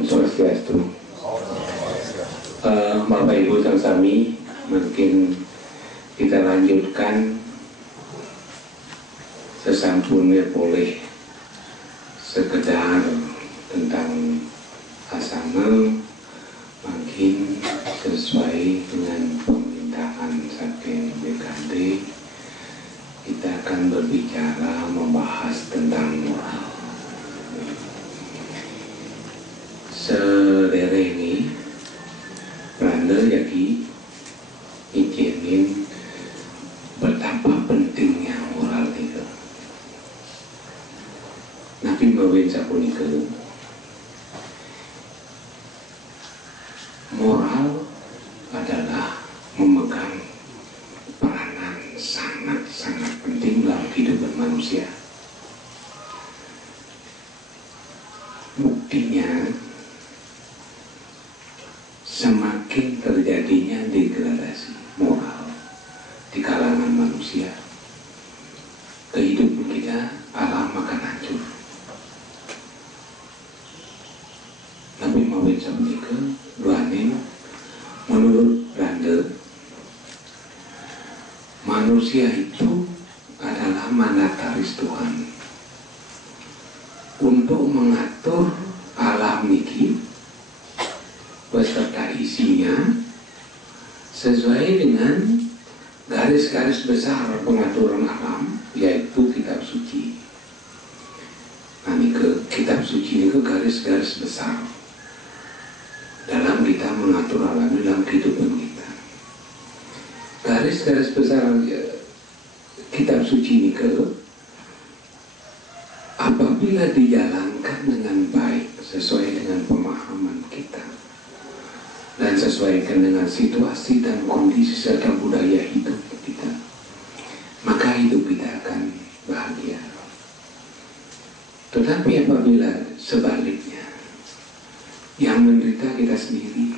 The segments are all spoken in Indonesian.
Om Swastiastu. Bapak Ibu sang sami, mungkin kita lanjutkan sesampunnya boleh sekedar tentang asana, mungkin sesuai dengan permintaan saking BKD kita akan berbicara membahas tentang moral. Sedere ini Randa yaki izinin betapa pentingnya moral itu. Nabi mawin sapunika moral adalah memegang peranan sangat-sangat penting dalam kehidupan manusia. Buktinya semakin terjadinya degradasi moral di kalangan manusia, kehidupan kita alam akan hancur. Nabi Muhammad SAW menurut Randa, manusia itu adalah mandataris Tuhan untuk mengatur alam niki beserta isinya sesuai dengan garis-garis besar pengaturan alam, yaitu kitab suci. Nah, ke kitab suci ini ke garis-garis besar dalam kita mengatur alam dalam kehidupan kita. Garis-garis besar kitab suci ini ke apabila dijalankan dengan baik sesuai dengan pemahaman kita dan sesuaikan dengan situasi dan kondisi serta budaya hidup kita, maka hidup kita akan bahagia. Tetapi apabila sebaliknya, yang menderita kita sendiri,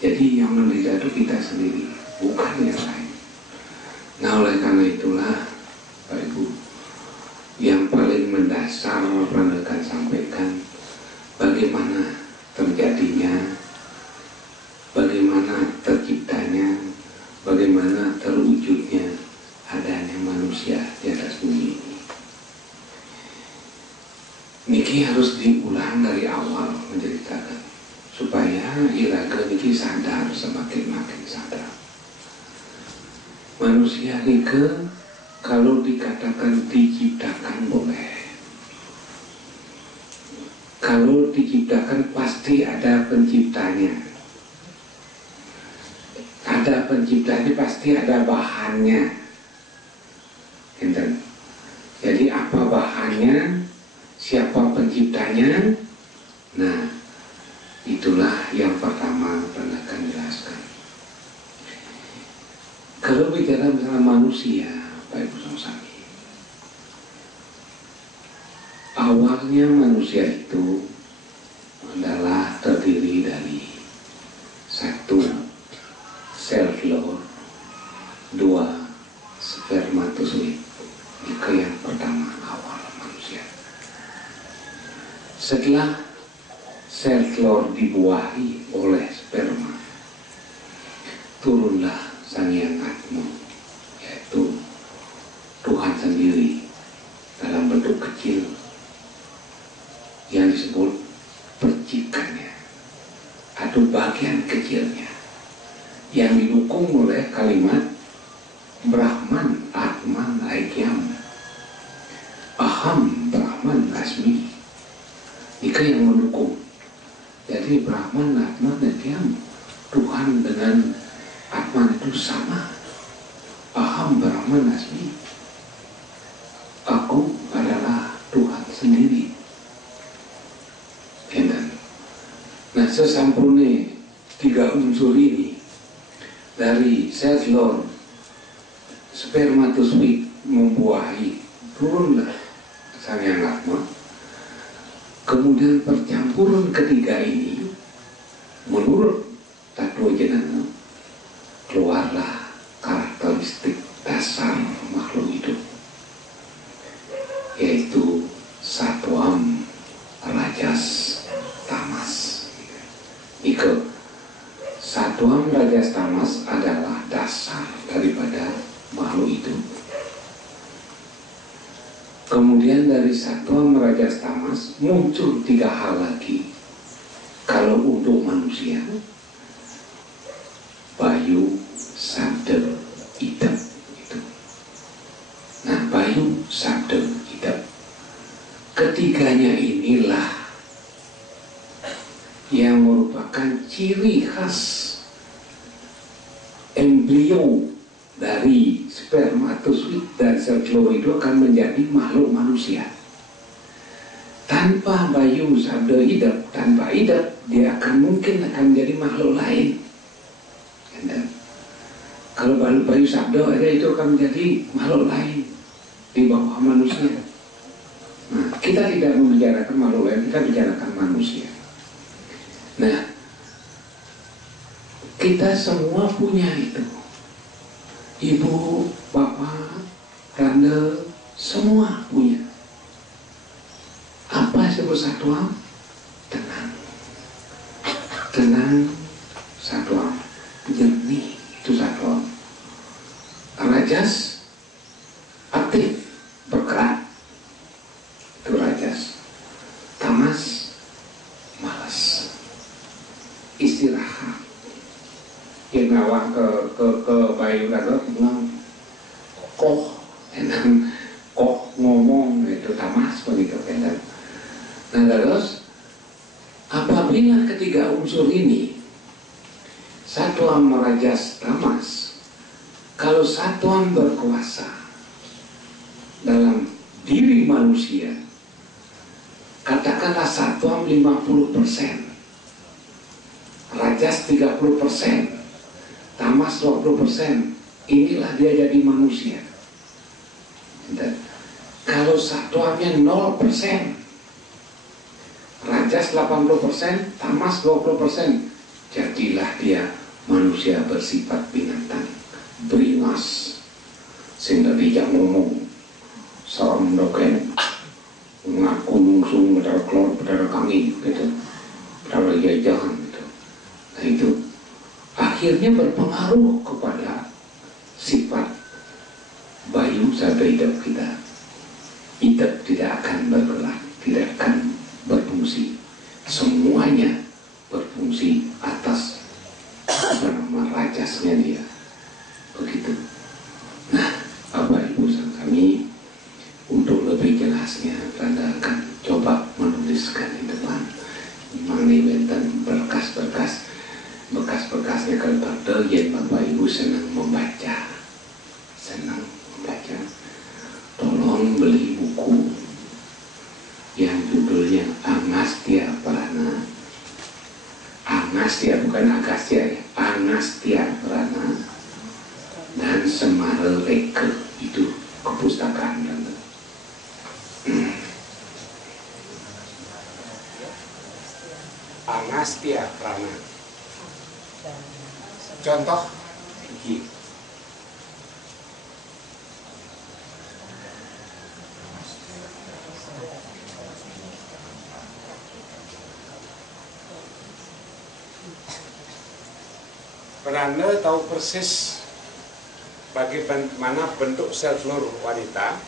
jadi yang menderita itu kita sendiri, bukan yang lain. Nah, oleh karena itulah Pak Ibu, yang paling mendasar pernah akan sampaikan bagaimana terjadinya, bagaimana terciptanya, bagaimana terwujudnya adanya manusia di atas bumi ini. Niki harus diulang dari awal menceritakan supaya iraga niki sadar, semakin sadar. Manusia niki kalau dikatakan diciptakan boleh. Kalau diciptakan pasti ada penciptanya. Ada penciptanya pasti ada bahannya. Enten. Jadi apa bahannya? Siapa penciptanya? Nah, itulah yang pertama pernah akan jelaskan. Kalau bicara masalah manusia, Pak Ibu Sami, awalnya manusia itu adalah terdiri dari satu, self-lord, dua, spermatozoid. Itu yang pertama awal manusia. Setelah self-lord dibuahi oleh sperma, turunlah Sang Hyang Atma, yaitu Tuhan sendiri dalam bentuk kecil yang disebut percikannya atau bagian kecilnya yang didukung oleh kalimat Brahman Atman Aikyam Aham Brahman Asmi. Itu yang mendukung. Jadi Brahman Atman Aikyam, Tuhan dengan Atman itu sama. Aham Brahman Asmi, aku adalah Tuhan sendiri. Nah, sesampurnya tiga unsur ini dari self-lord, spermatozoid membuahi, turunlah Sang Hyang Atma. Kemudian percampuran ketiga ini menurut Tattwa Jenana keluarlah karakteristik dasar makhluk hidup, yaitu satwam, rajas, Kemudian dari Satwam Rajas Tamas muncul 3 hal lagi. Kalau untuk manusia, Bayu, Sabda, Idep itu. Nah, Bayu, Sabda, Idep, ketiganya inilah yang merupakan ciri khas embrio dari spermatozoid dan sel telur itu akan menjadi makhluk manusia. Tanpa Bayu, Sabda, Idep, tanpa Idep, dia akan menjadi makhluk lain. Dan kalau Bayu, Sabda ada, itu akan menjadi makhluk lain di bawah manusia. Nah, kita tidak membicarakan makhluk lain, kita bicarakan manusia. Nah, kita semua punya itu. Ibu, bapak, tante, semua punya. Apa sebut Satwam? Tenang. Tenang, Satwam. Jernih, itu Satwam. Rajas, aktif, bergerak, itu Rajas. Tamas, malas, istirahat. Yang ngawak ke Bayu Rado bilang koh ngomong itu Tamas begitu kan. Nah terus apabila ketiga unsur ini Satwam, Rajas, Tamas, kalau Satwam berkuasa dalam diri manusia, katakanlah Satwam 50%, Rajas 30%, Tamas 20%, inilah dia jadi manusia. Dan kalau Satwamnya 0%, Rajas 80%, Tamas 20%, jadilah dia manusia bersifat binatang, beringas, sehingga dia ngomong, salam doken, ngaku nungsung bedara kelor, bedara kami, gitu, bedara jajahan, gitu. Nah itu akhirnya berpengaruh kepada sifat Bayu, Sabda, Idep kita. Idep tidak akan bergerak, tidak akan berfungsi. Semuanya berfungsi atas nama Rajasnya dia. Begitu. Nah, Bapak Ibu sang kami, untuk lebih jelasnya Anda akan coba menuliskan di depan mengenai benten bekas-bekasnya kalau pada yang Bapak Ibu senang membaca, tolong beli buku yang judulnya Agastya Prana. Agastya bukan Agastya ya, Agastya Prana dan Semara Reke, itu kepustakaan Anda. Agastya Prana. Contoh iki. Anda tahu persis bagaimana bentuk sel telur wanita,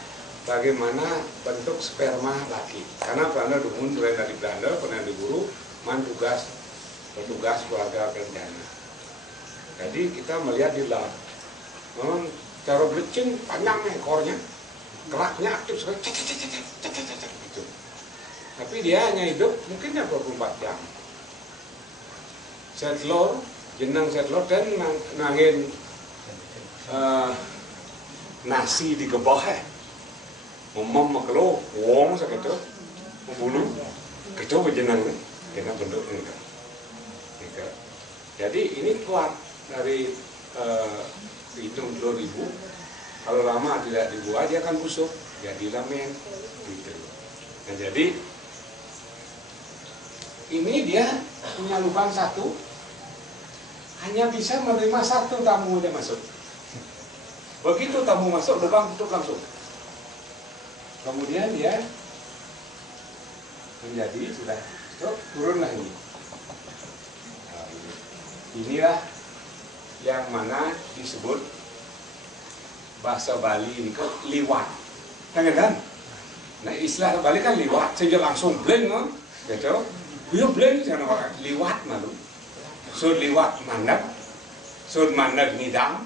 bagaimana bentuk sperma laki. Karena Anda dumun dari Belanda, pernah diburu, petugas keluarga berencana. Jadi kita melihat di lab, memang cara bleaching panjang ekornya, geraknya aktif sekali, gitu. Tapi dia hanya hidup mungkin 24 jam. Sel telur, jenang sel telur dan nangin nasi di gebah maklo wong segitu membunuh itu berjenang dengan bentuk ini. Jadi ini kuat dari hitung 2000. Kalau lama tidak dibuat dia akan busuk, jadi lamen gitu. Nah, jadi ini dia punya lubang satu, hanya bisa menerima satu tamu dia masuk. Begitu tamu masuk, lubang tutup langsung. Kemudian dia menjadi sudah turunlah ini. Inilah yang mana disebut bahasa Bali ini liwat, kan? Nah istilah balik kan liwat, saja langsung bleng no, gitu. Yo bleng jangan orang liwat malu. Sur liwat mandek, sur mandek ngidam,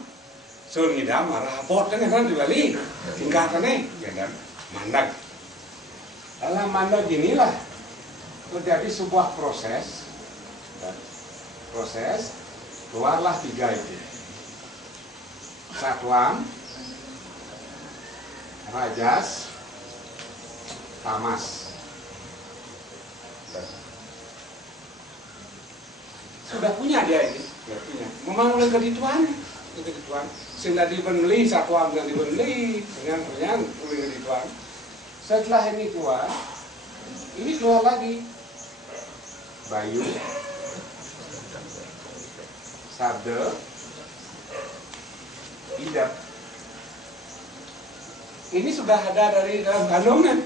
sur ngidam marah bot kan dibalik, tingkatannya, gitu. Mandek. Dalam mandek inilah terjadi sebuah proses, keluarlah 3 itu. Satuan, rajas, tamas. Sudah punya dia ini, sudah punya. Memang oleh kedituan, sehingga dibeli satuan dan dibeli dengan oleh kedituan. Setelah ini keluar lagi Bayu, Sabde, Idap. Ini sudah ada dari dalam kandungan.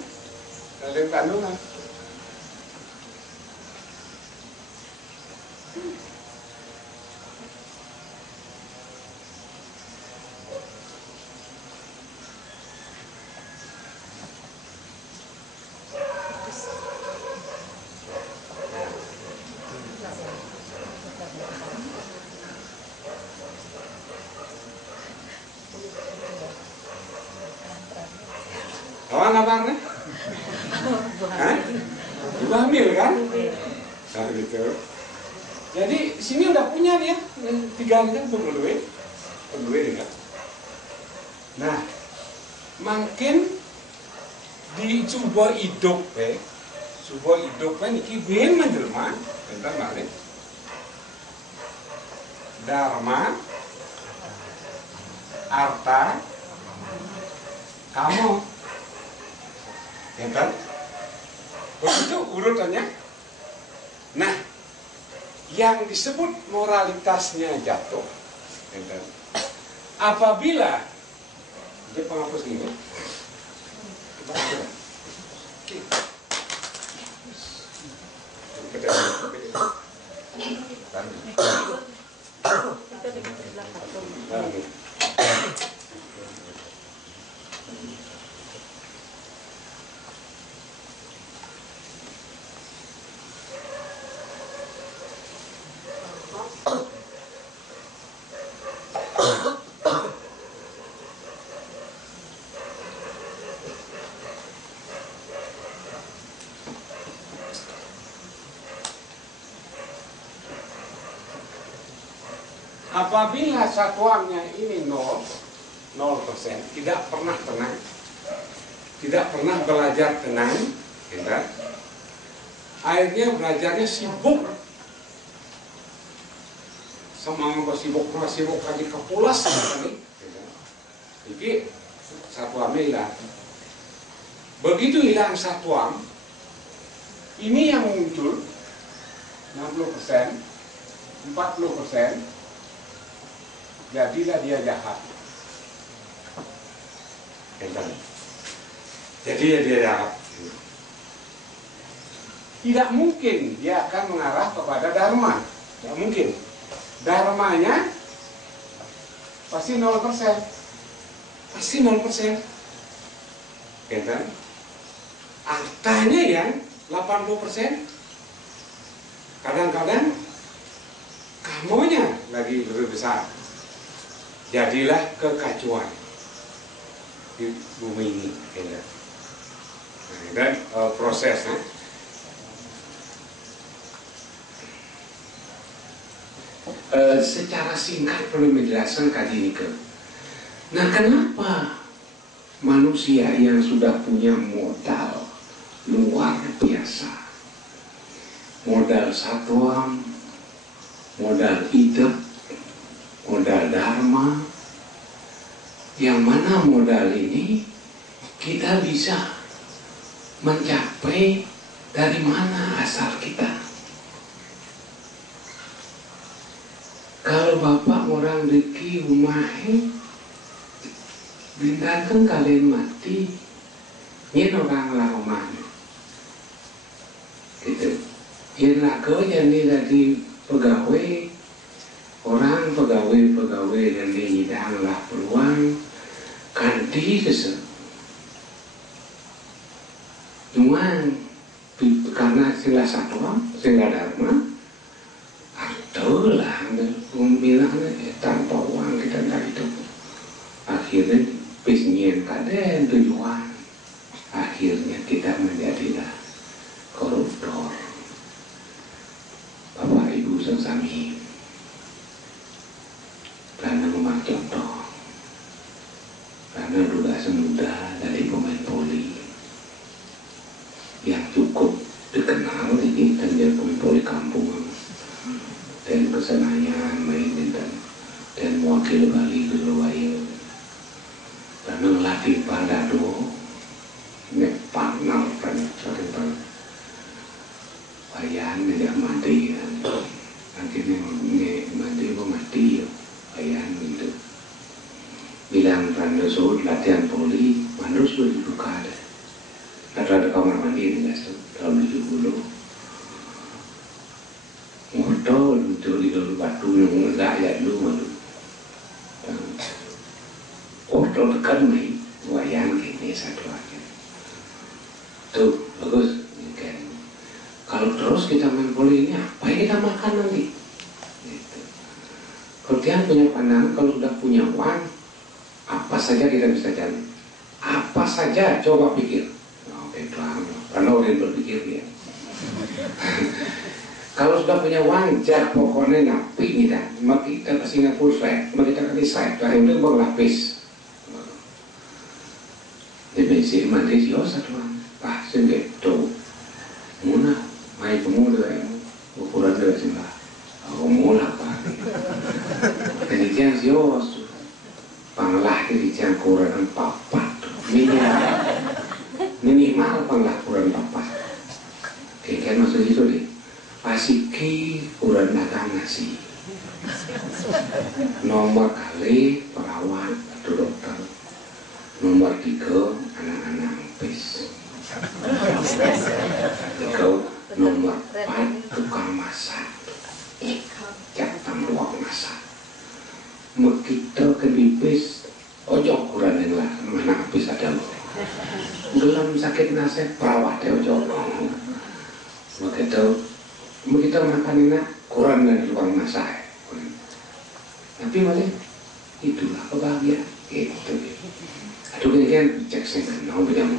Kawan abangnya? Ibu hamil kan? Nah, gitu. Jadi sini udah punya dia 3 kan penduduk kan. Nah, makin dicoba hidup niki ben menjelma, bentar balik. Dharma, arta, kamu. Ya kan? Begitu urutannya. Nah, yang disebut moralitasnya jatuh, ya kan? Apabila dia penghapus ini, apabila satuannya ini 0%, tidak pernah tenang, tidak pernah belajar tenang, gitu. Akhirnya belajarnya sibuk, semangat sibuk lagi kepulas gitu. Jadi satuannya hilang. Begitu hilang satuan, ini yang muncul 60%, 40%. Jadilah dia jahat. Jadi dia jahat. Tidak mungkin dia akan mengarah kepada dharma. Tidak mungkin. Dharmanya pasti 0%. Pasti 0%. Artanya yang 80%. Kadang-kadang kamunya lagi lebih besar. Jadilah kekacauan di bumi ini, nah, dan prosesnya. Secara singkat perlu menjelaskan kali ini ke. Nah, kenapa manusia yang sudah punya modal luar biasa, modal satuan, modal hidup, modal dharma, yang mana modal ini kita bisa mencapai dari mana asal kita. Kalau bapak orang deki rumahin, bintangkan kalian mati, ini orang lah rumahnya, gitu. Yang lakunya ini tadi pegawai. Orang pegawai dan dihidanglah peluang kanti kesel. uang karena sila satu sila dharma itulah bilangnya tanpa uang kita tidak hidup. Akhirnya bisnis kaden tujuan, akhirnya kita menjadilah koruptor. Bapak Ibu sesami, karena memang contoh, karena duda semuda dari pemain voli yang cukup dikenal ini dan dia pemain voli kampung dan kesenangan main dan mewakili Bali ke Surabaya, karena latih pandado nepanal kan sering bayan tidak mati kan, akhirnya mati ya bayan gitu. Bilang pandado latihan poli, manus sudah dibuka ada kamar mandi di gas tahun 70. Modal untuk di dalam batu yang enggak ya dulu malu. Modal tekan nih, wayang gini satu aja. Tuh bagus, kan. Kalau terus kita main poli ini apa yang kita makan nanti? Gitu. Kalau dia punya pandangan, kalau sudah punya uang, apa saja kita bisa jalan. Apa saja coba pikir. Karena orang berpikir dia. Kalau sudah punya uang, pokoknya ngapi kita. Maka kita ke Singapura saya, maka kita ke saya, itu berlapis. Di BC mandi sih satu orang. Sih gitu. Muna, main pemuda yang ukuran dia sih lah. Aku mula pak. Jadi jangan sih panglah jadi jangan kurang papat. Minimal penglaporan papa. Kan maksud itu deh. Pasiki kurang dagang nasi. Nomor kali perawat atau dokter. Nomor 3 anak-anak pes. Nomor 4 tukang masak. Jatang luang masak. Mekita ke bipis. Ojo kurang yang lah. Mana habis ada loh. Belum sakit nasib perawat ya ojo. Begitu makan enak kurang dari ruang masak. Tapi malah itulah kebahagiaan gitu. Aduh ini kan cek senang bilang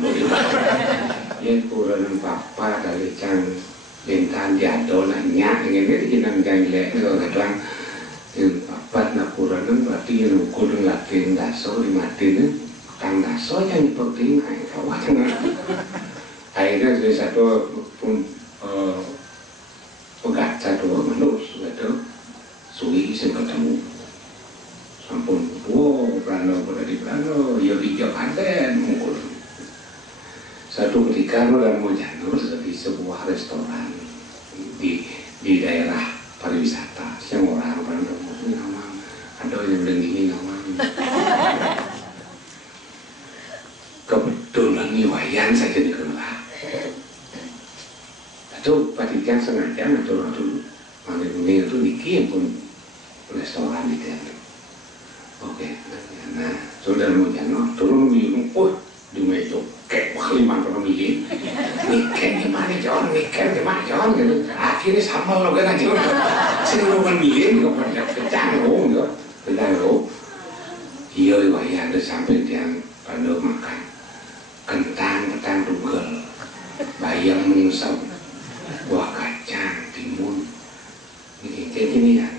ya kurang papa dari cang bentan diado nanya ini jangan ganglek kalau kadang papa nak kurang berarti yang kurang latihan daso di mati kang daso yang diperting kawat akhirnya dari satu pun pegat satu manus gitu suwi sing ketemu sampun Prano pada di Prano ya hijau kaden mungkul satu ketika dan mau janur di sebuah restoran di daerah pariwisata yang orang Prano ngomong ada yang dengi ngomong kebetulan nih wayan saja dikelola itu panitia sengaja ngatur dulu ini itu dikirim pun restoran itu oke nah sudah mau jangan turun minum di meja kayak pakliman pernah milih niken gimana John niken gimana John gitu akhirnya sama lo kan aja sih lo kan milih nggak pernah kecanggung gitu kecanggung iya wayan ada sampai yang pada makan kentang tunggal bayam menyusap buah kacang timun ini kayak gini ya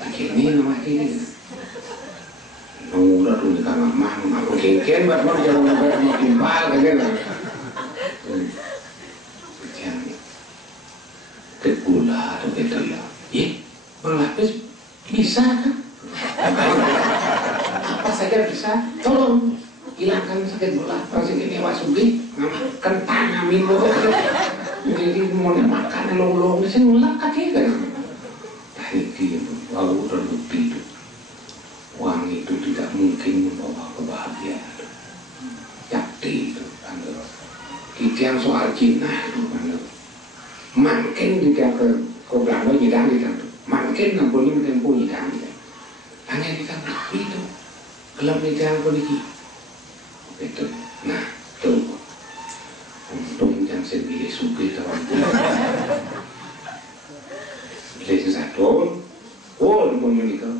begini nama ini udah tuh di kamar mah aku kengken buat mau jangan mau timpal kan ke gula atau gitu ya berlapis bisa kan apa saja bisa tolong hilangkan sakit bola pasti ini wasugi kentang amin jadi mau makan long di sini mulak kaki kan ini lalu terbukti itu uang itu tidak mungkin membawa kebahagiaan yakti itu kita yang soal Cina itu makin jika ke belakang nyidang kita makin nampunin tempo nyidang kita hanya kita itu gelap nyidang polisi itu nah tuh sendiri suki tahun itu satu pun menikah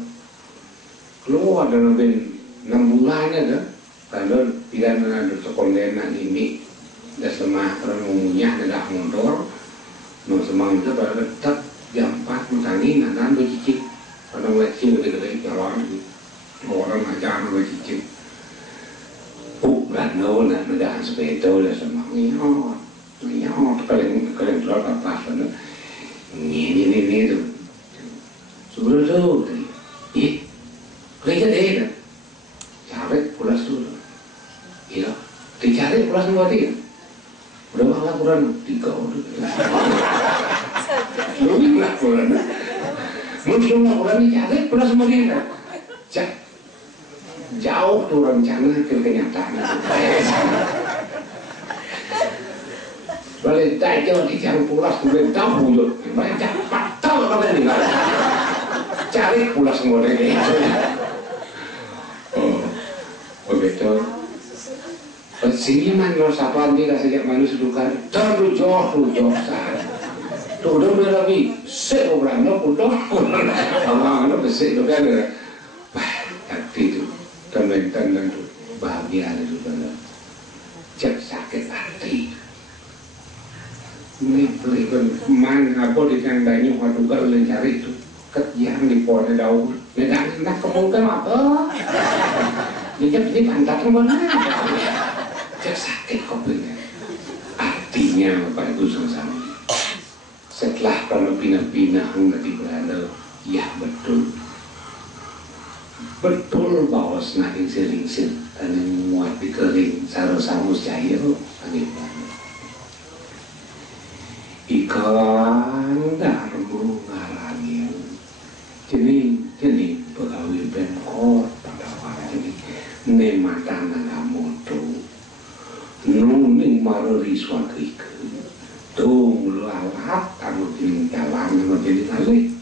keluar dalam 6 bulan ada kalau tidak ada sekolah ini dan semua orang ngomongnya adalah motor mau semang itu pada tetap jam 4 mentangin nanti bercicik pada wajib gede-gede jalan orang macam bercicik bukan nol nak mendahan sepeda dan semang nyot kalian keluar apa ini tu sudah tu kerja deh kan cari pulas tu iya dicari pulas dua tiga udah malah kurang 3 lebih lah kurang mungkin lah kurang dicari pulas dua tiga jauh tu rencana ke kenyataan balik tajam dicari pulas kemudian tahu yuk banyak patah kalau ni cari pulas semua deh begitu sini mana sapaan dia sejak manusia dukan terlalu jauh sah tu dah berlebih seorang nak pun orang nak besar tu kan hati tu tenang tu bahagia tu benar cek sakit hati ini berikan mana apa dikandangnya waktu kalau cari itu kejam di pohon daun nak kemungkinan apa jadi pantat mana cek sakit kopinya artinya Bapak Ibu sama-sama setelah kalau pindah-pindah nanti berada ya betul bahwa semakin sering-sering dan muat dikering sama-sama jaya angin ikan darmu ngarangin jadi pegawai Pemkot pada waktu ini nematan kamu tuh nuning maruri suatu tuh melalat kamu di jalan menjadi kali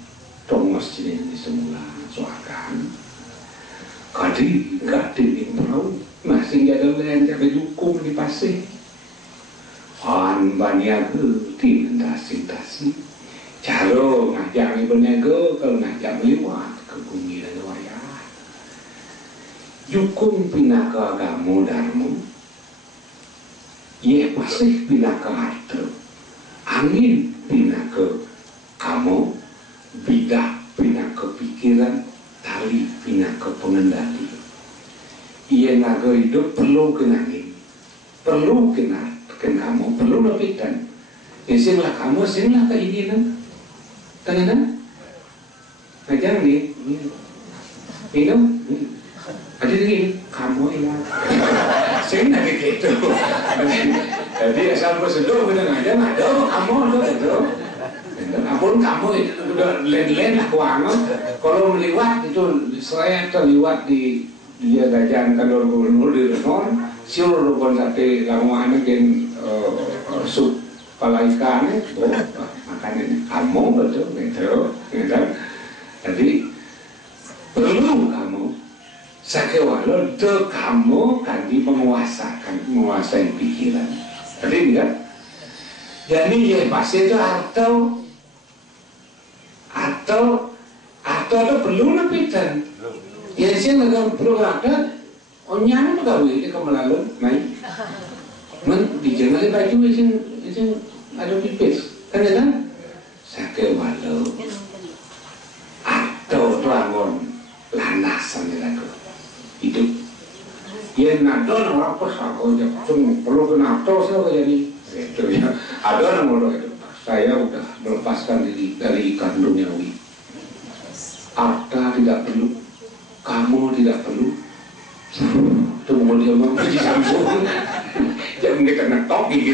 tongos jenis semula suakan kadi di perahu masih ada lain jadi hukum di pasir banyak tindasi caro ngajak berniaga kalau ngajak lewat ke bumi dan wayah hukum pindah ke agama darmu ia pasti pindah ke harta angin pindah ke kamu bidah pindah ke pikiran tali pindah ke pengendali ia naga hidup perlu kenangin perlu kenal kamu perlu lepitan singlah kamu singlah keinginan kenapa ajar ni minum ada lagi kamu hilang sing nak gitu jadi asal berseduh kita ngajar ada kamu itu apapun kamu itu sudah len lah keuangan kalau meliwat itu saya terliwat di dia gajian kantor gubernur di Renon siur rukun sate lamuan gen sup kepala ikan makanya kamu betul gitu jadi perlu kamu sakewalo de kamu kan menguasai pikiran jadi enggak jadi ya pasti itu atau itu perlu napitan ya sih nggak perlu ada onyan pegawai di kemelalun naik dijengali baju itu ada pipis kan ya kan sakewalo atau tuangon lanasan itu hidup ya nadon orang pesako ya perlu kena atau saya jadi itu ya ada orang itu saya udah melepaskan diri dari ikan duniawi harta tidak perlu kamu tidak perlu tunggu dia mau pergi Samsung jangan kita ngetok gitu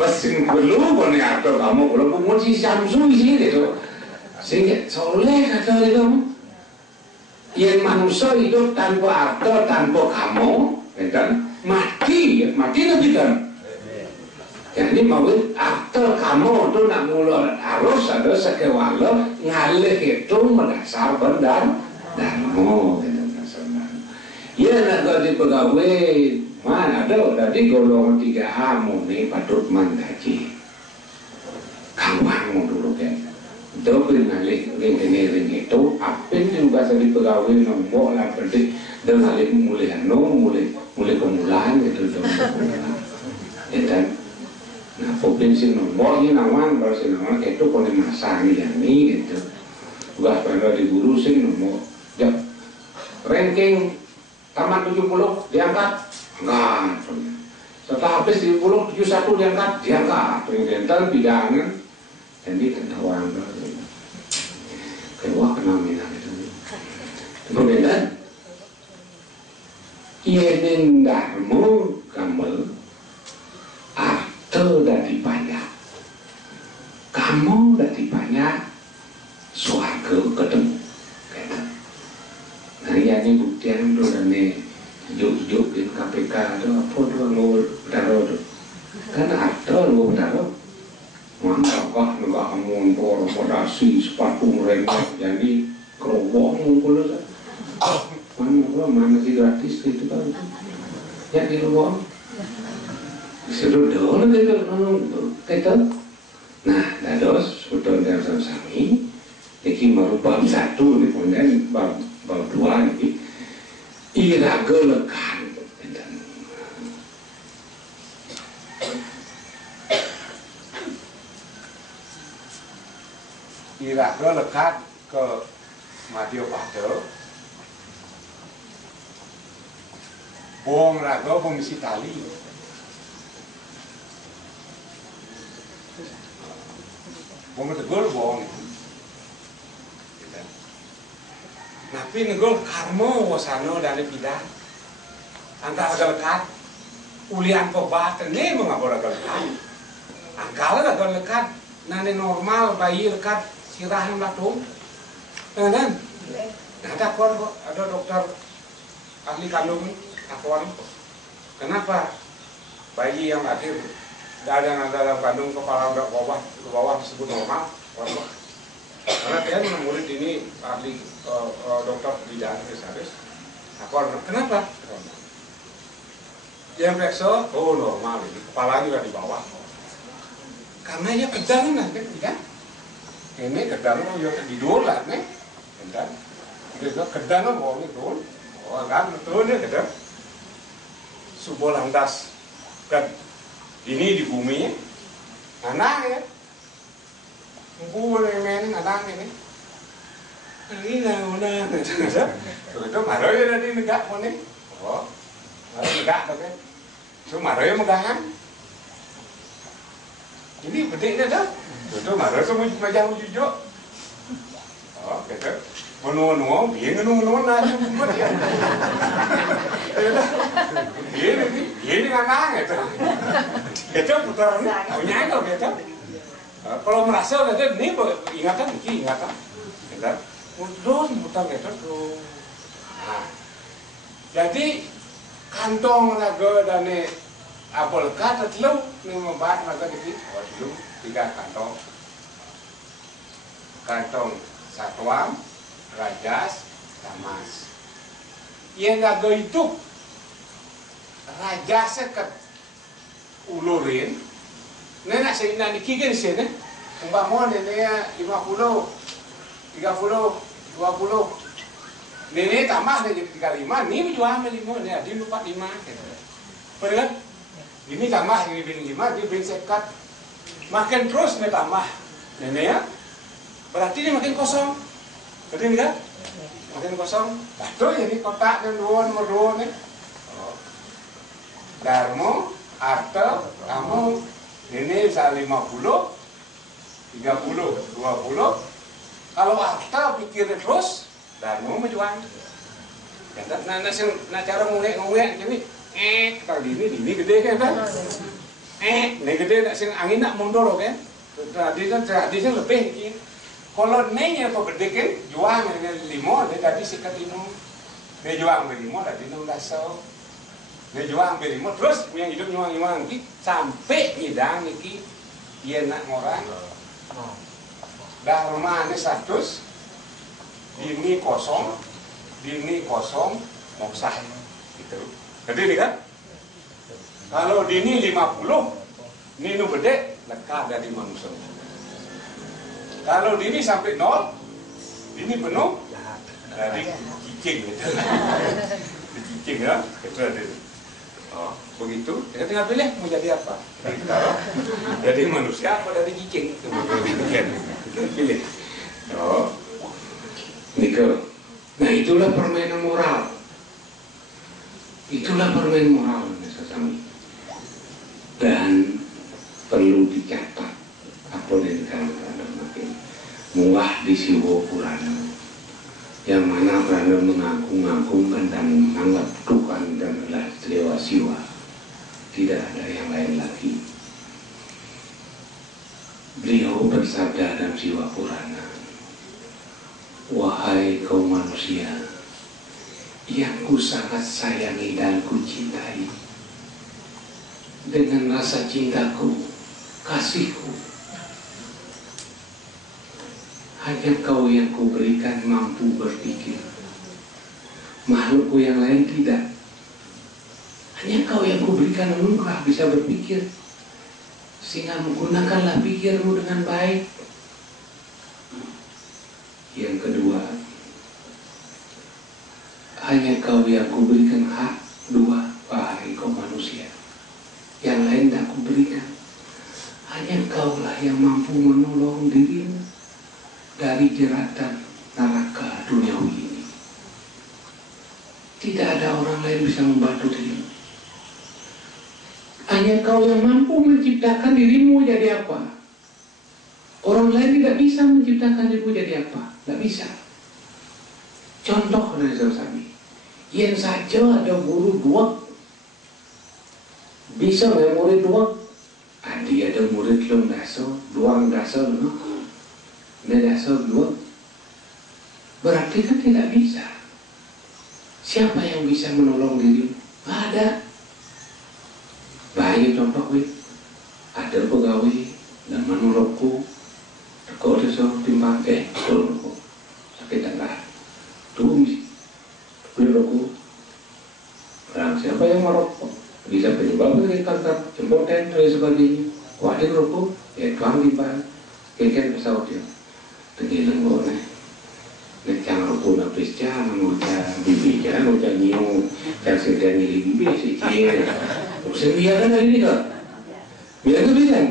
pasti perlu punya harta kamu kalau mau pergi Samsung sih gitu sehingga soleh kata dia yang manusia hidup tanpa harta tanpa kamu kan mati nanti kan jadi mau aktor kamu tuh nak mulai harus ada sekewala ngalih itu mendasar benar dan mau gitu ya nak jadi pegawai Mana ada tadi golongan 3A muni patut mandaci. Kampang dulu kan. Dobel nalik ring itu apa juga sering pegawai nombok lah berarti dan nalik mulai kemulaan gitu dong. Dan nah provinsi nombok ini nawan baru sih nawan itu boleh masang ini gitu. Gak pernah digurusin nombok. Jap ranking tamat 70 diangkat enggak. Setelah habis 71 diangkat. Pendental bidangan jadi ketahuan keluar kena minat itu. Kemudian Ienin darmo kamu arto dari banyak. Kamu dari banyak suarga ketemu. Nah ini buktian tu dan ni juk di KPK tu apa tu mau taruh tu. Kan arto mau taruh. Mana kah negak amun por modasi sepatu mereka jadi kerobong ngumpul mana sih gratis gitu kan ya di luar seru dong gitu nah dados sebetulnya sami ini merubah satu nih kemudian bab dua ini iraga lekan iraga lekat ke Madya Pada bong raga pengisi tali bong tegul bong tapi negul karmo wasano dari pidah antara raga lekat ulian pebat ini mengapa raga lekat angkala raga lekat nane normal bayi lekat sirahan latung kan ada kok ada dokter ahli kandungan akuan kenapa bayi yang lahir dalam kandung kepala udah ke bawah disebut normal karena dia murid ini ahli dokter bidan spesialis akuan kenapa dia periksa oh normal ini kepala juga di bawah karena dia kedang nanti kan ini kedang yo tidur lah nih kan kita kedang mau nih tuh oh kan betul nih kedang subuh lantas kan ini di bumi anak ya bumi main anak ini nah itu marah ya tadi negak mau nih oh negak tuh kan itu marah ya megahan ini bedanya dah itu marah semua macam jujur oh gitu menua biar menua nanya buat ya ini anak gitu putar punya itu gitu kalau merasa gitu ini ingatan gitu terus putar gitu tuh jadi kantong lagu dan apel kata telu ni membahat lagu dikit dulu 3 kantong satuam rajas tamas yang lagu itu rajasnya ke ulurin nenek sehingga dikikin sini umpama nenek 50 30 20 nenek tambah jadi 35 ni jual 5 ni dia 45 betul ini tambah ini bin 5 dia bin sekat makin terus nih tambah nenek ya berarti dia makin kosong betul kan makin kosong betul jadi kotak dan nomor 2 nih Darmo, Arta, kamu ini bisa 50, 30, 20. Kalau Arta pikir terus, Darmo menjual. Nah cara ngomongnya gini, kali ini gede kan? Ini gede, sing angin nak mundur kan? Tadi kan lebih. Kalau nenya kok gede kan, jual dengan 5, dia tadi sikat 5. Dia jual dengan 5, tadi 16. Dia jual sampai 5 terus yang hidup nyuang iki sampai ngidang iki dia nak ngorang dah rumahnya 100 dini kosong moksah gitu jadi ini kan Kalau dini 50, ninu bedek, leka dari manusia. Kalau dini sampai 0, dini penuh dari cicing. Cicing ya, itu ada. Oh, begitu. Kita tinggal pilih mau jadi apa. Jadi manusia apa dari cicing? Kita pilih. Oh, Niko. Nah itulah permainan moral. Itulah permainan moral sesami. Dan perlu dicatat apa yang dikatakan makin muah di siwa Purana, yang mana Purana mengagung-agungkan dan menganggap Tuhan dan adalah Dewa Siwa. Tidak ada yang lain lagi. Beliau bersabda dalam Siwa Purana, wahai kaum manusia yang ku sangat sayangi dan ku cintai, dengan rasa cintaku, kasihku, hanya kau yang ku berikan mampu berpikir. Makhlukku yang lain tidak. Hanya kau yang ku berikan anugerah bisa berpikir, sehingga menggunakanlah pikirmu dengan baik. Yang kedua, hanya kau yang kuberikan hak dua, wahai kau manusia. Yang lain tak kuberikan. Hanya kaulah yang mampu menolong dirimu dari jeratan neraka duniawi ini. Tidak ada orang lain bisa membantu dirimu. Hanya kau yang mampu menciptakan dirimu jadi apa. Orang lain tidak bisa menciptakan dirimu jadi apa. Tidak bisa. Contoh dari Sami, yang saja ada guru dua, bisa nggak murid dua? Adi ada murid long dasar, dua dasar, no? Ini dasar dua, berarti kan tidak bisa. Siapa yang bisa menolong diri? Ada. Banyak contoh, ada pegawai dan menolongku. Kau desa timbang tolong kau sakit darah tuh beli rokok. Orang siapa yang merokok bisa penyebab dari kantor jempoten dan sebagainya. Kau ada rokok tuang timbang keken pesawat dia tinggi lenggok ngecang rokok napis jangan ngocang bibi jangan ngocang nyium jangan sedang nyili bibi si cie sembilan hari ini kok biar kebilang.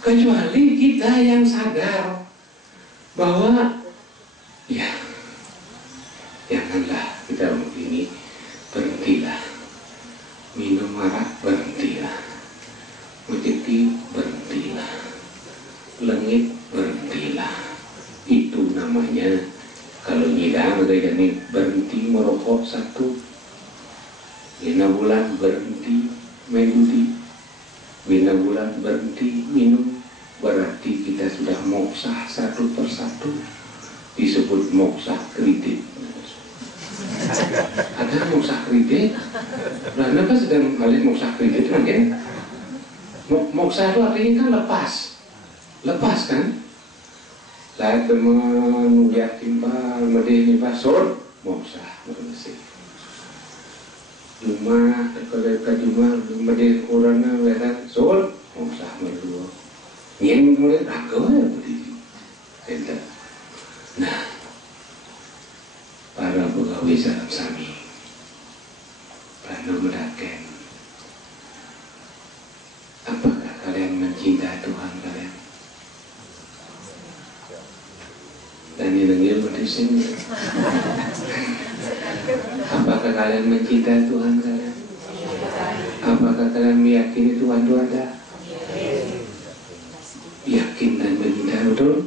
Kecuali kita yang sadar bahwa ya janganlah kita begini, berhentilah minum arak, berhentilah menceti, berhentilah lengit, berhentilah. Itu namanya kalau nyidam jadi berhenti merokok 1, 5 bulan berhenti main judi, 5 bulan berhenti minum, berarti kita sudah moksah 1 persatu. Disebut moksah kredit. Ada moksah kredit. Belanda kan sedang balik moksah kredit mungkin. Moksah itu artinya kan lepas kan. Saya teman yakin pak medeni pasor moksah bersih. Rumah kalau rumah medeni korana weran sol moksah medua. Yang mulai agak ya berdiri. Entah. Nah, para pegawai salam sami, pernah mendakan. Apakah kalian mencintai Tuhan kalian? Dan yang di sini. Apakah kalian mencintai Tuhan kalian? Apakah kalian meyakini Tuhan itu ada? Yakin dan mencintai betul?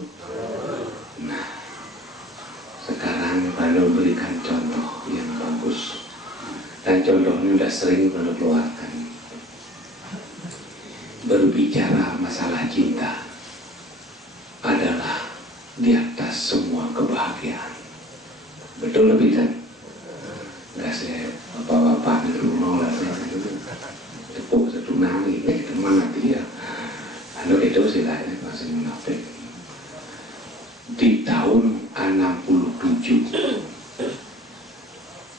Nah, sekarang Pano berikan contoh yang bagus. Dan contohnya sudah sering Pano keluarkan. Berbicara masalah cinta adalah di atas semua kebahagiaan. Betul lebih kan? Enggak saya bapak-bapak di rumah lah tepuk satu nami ini teman nanti ya. Anu itu silahnya masih munafik. Di tahun 67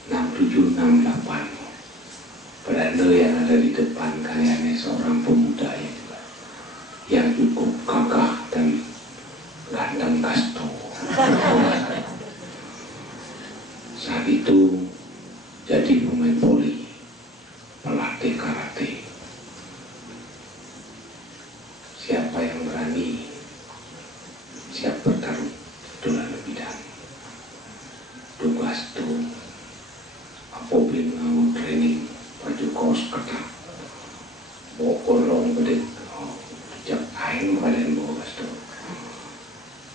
68 Beranda yang ada di depan kayaknya seorang pemuda yang cukup gagah dan ganteng gasto. Saat itu jadi pemain voli, pelatih karate. Siapa yang berani siap bertarung, itulah lebih dan tugas itu apabila mau training baju kaos ketat bawa kolong gede jak aing badan bawa gasto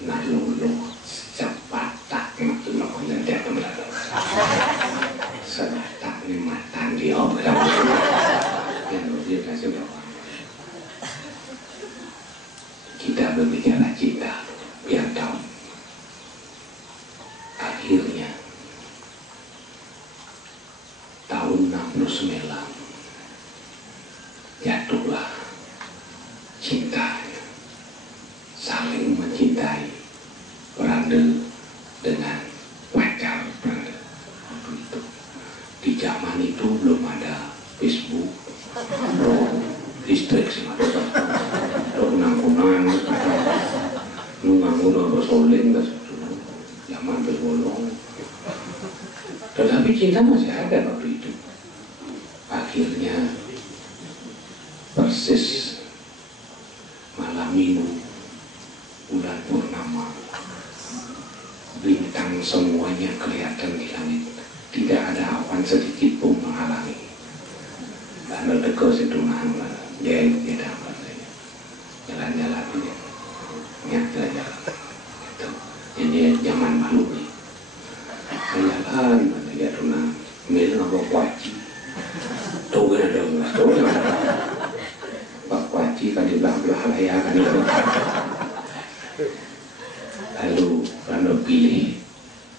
nah lo cepat tak makin lo nanti akan berada sedatak ni matan dia berada yang dia kasih doang. Kita berbicara cinta biar tahu akhirnya tahun 69 jatuhlah cinta, saling mencintai beranda dengan pacar beranda. Waktu itu di zaman itu belum ada Facebook, listrik sih ada kunang-kunang nunggu bersoleng zaman berbolong, tetapi cinta masih ada waktu itu. Akhirnya persis malam minggu bulan purnama, bintang semuanya kelihatan di langit, tidak ada awan sedikit pun menghalangi. Lalu dekat situ nang dia dapat jalan-jalan dia jalan-jalan itu ini zaman malu nih jalan dia tunang mil ngapa kuaci tuh ada tuh pak kuaci kan di belah ya kan itu lalu Rando pilih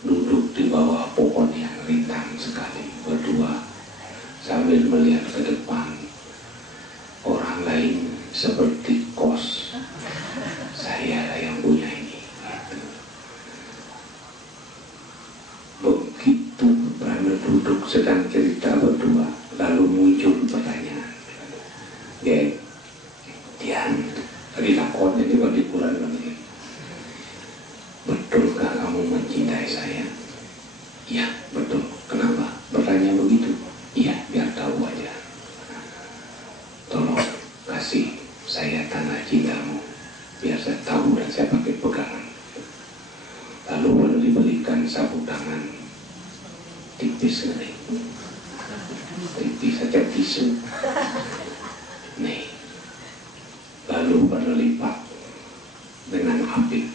duduk di bawah pohon yang rindang sekali berdua sambil melihat ke depan orang lain seperti kos saya lah yang punya ini gitu. Begitu Rando duduk sedang cerita berdua lalu muncul pertanyaan Dian tadi lakon ini kalau dikurang lagi betulkah kamu mencintai saya? Ya betul. Kenapa bertanya begitu? Iya biar tahu aja. Tolong kasih saya tanda cintamu biar saya tahu dan saya pakai pegangan. Lalu diberikan sapu tangan tipis nih, tipis saja tisu nih, lalu lipat dengan apik,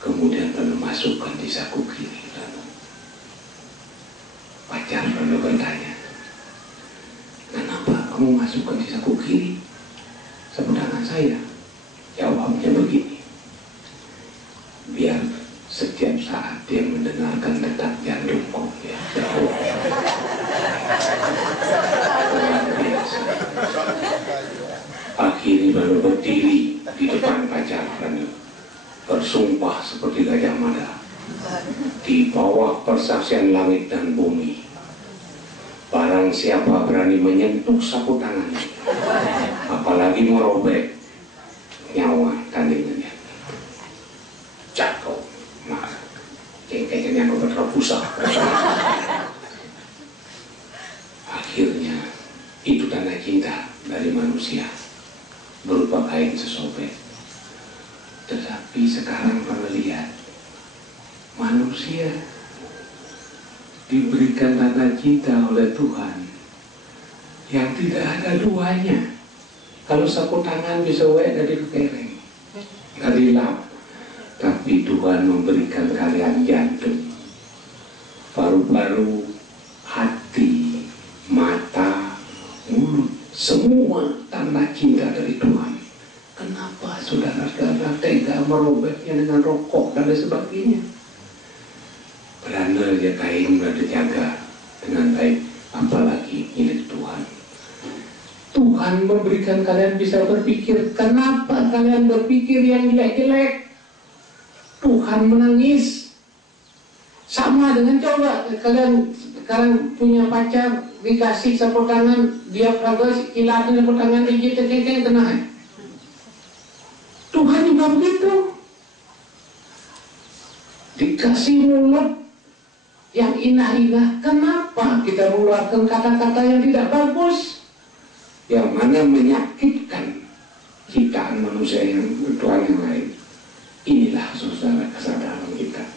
kemudian masukkan di saku kiri. Pacar lalu bertanya, kenapa kamu masukkan di saku kiri sapu tangan saya? Jawabnya begini, biar setiap saat dia mendengarkan detak jantungku ya jauh. Akhirnya baru berdiri di depan pacar lalu bersumpah seperti Gajah Mada di bawah persaksian langit dan bumi, barang siapa berani menyentuh sapu tangannya apalagi merobek nyawa tandingannya jatuh mah kayaknya aku berterpusat. Akhirnya itu tanda cinta dari manusia berupa kain sesobek. Tetapi sekarang kalau lihat manusia diberikan tanda cinta oleh Tuhan yang tidak ada duanya. Kalau sapu tangan bisa dari kereng, dari lap, tapi Tuhan memberikan kalian jantung, paru-paru, hati, mata, mulut, semua tanda cinta dari Tuhan. Kenapa saudara-saudara tega merobeknya dengan rokok dan sebagainya? Beranda ya kain sudah dijaga dengan baik, apalagi milik Tuhan. Tuhan memberikan kalian bisa berpikir. Kenapa kalian berpikir yang jelek-jelek? Tuhan menangis. Sama dengan coba kalian sekarang punya pacar, dikasih sapu tangan, dia peragos, kilatin sapu tangan, digigit, kena. Tuhan juga begitu. Dikasih mulut yang indah-indah, kenapa kita mengeluarkan kata-kata yang tidak bagus, yang mana menyakitkan ciptaan manusia yang Tuhan yang lain? Inilah saudara kesadaran kita.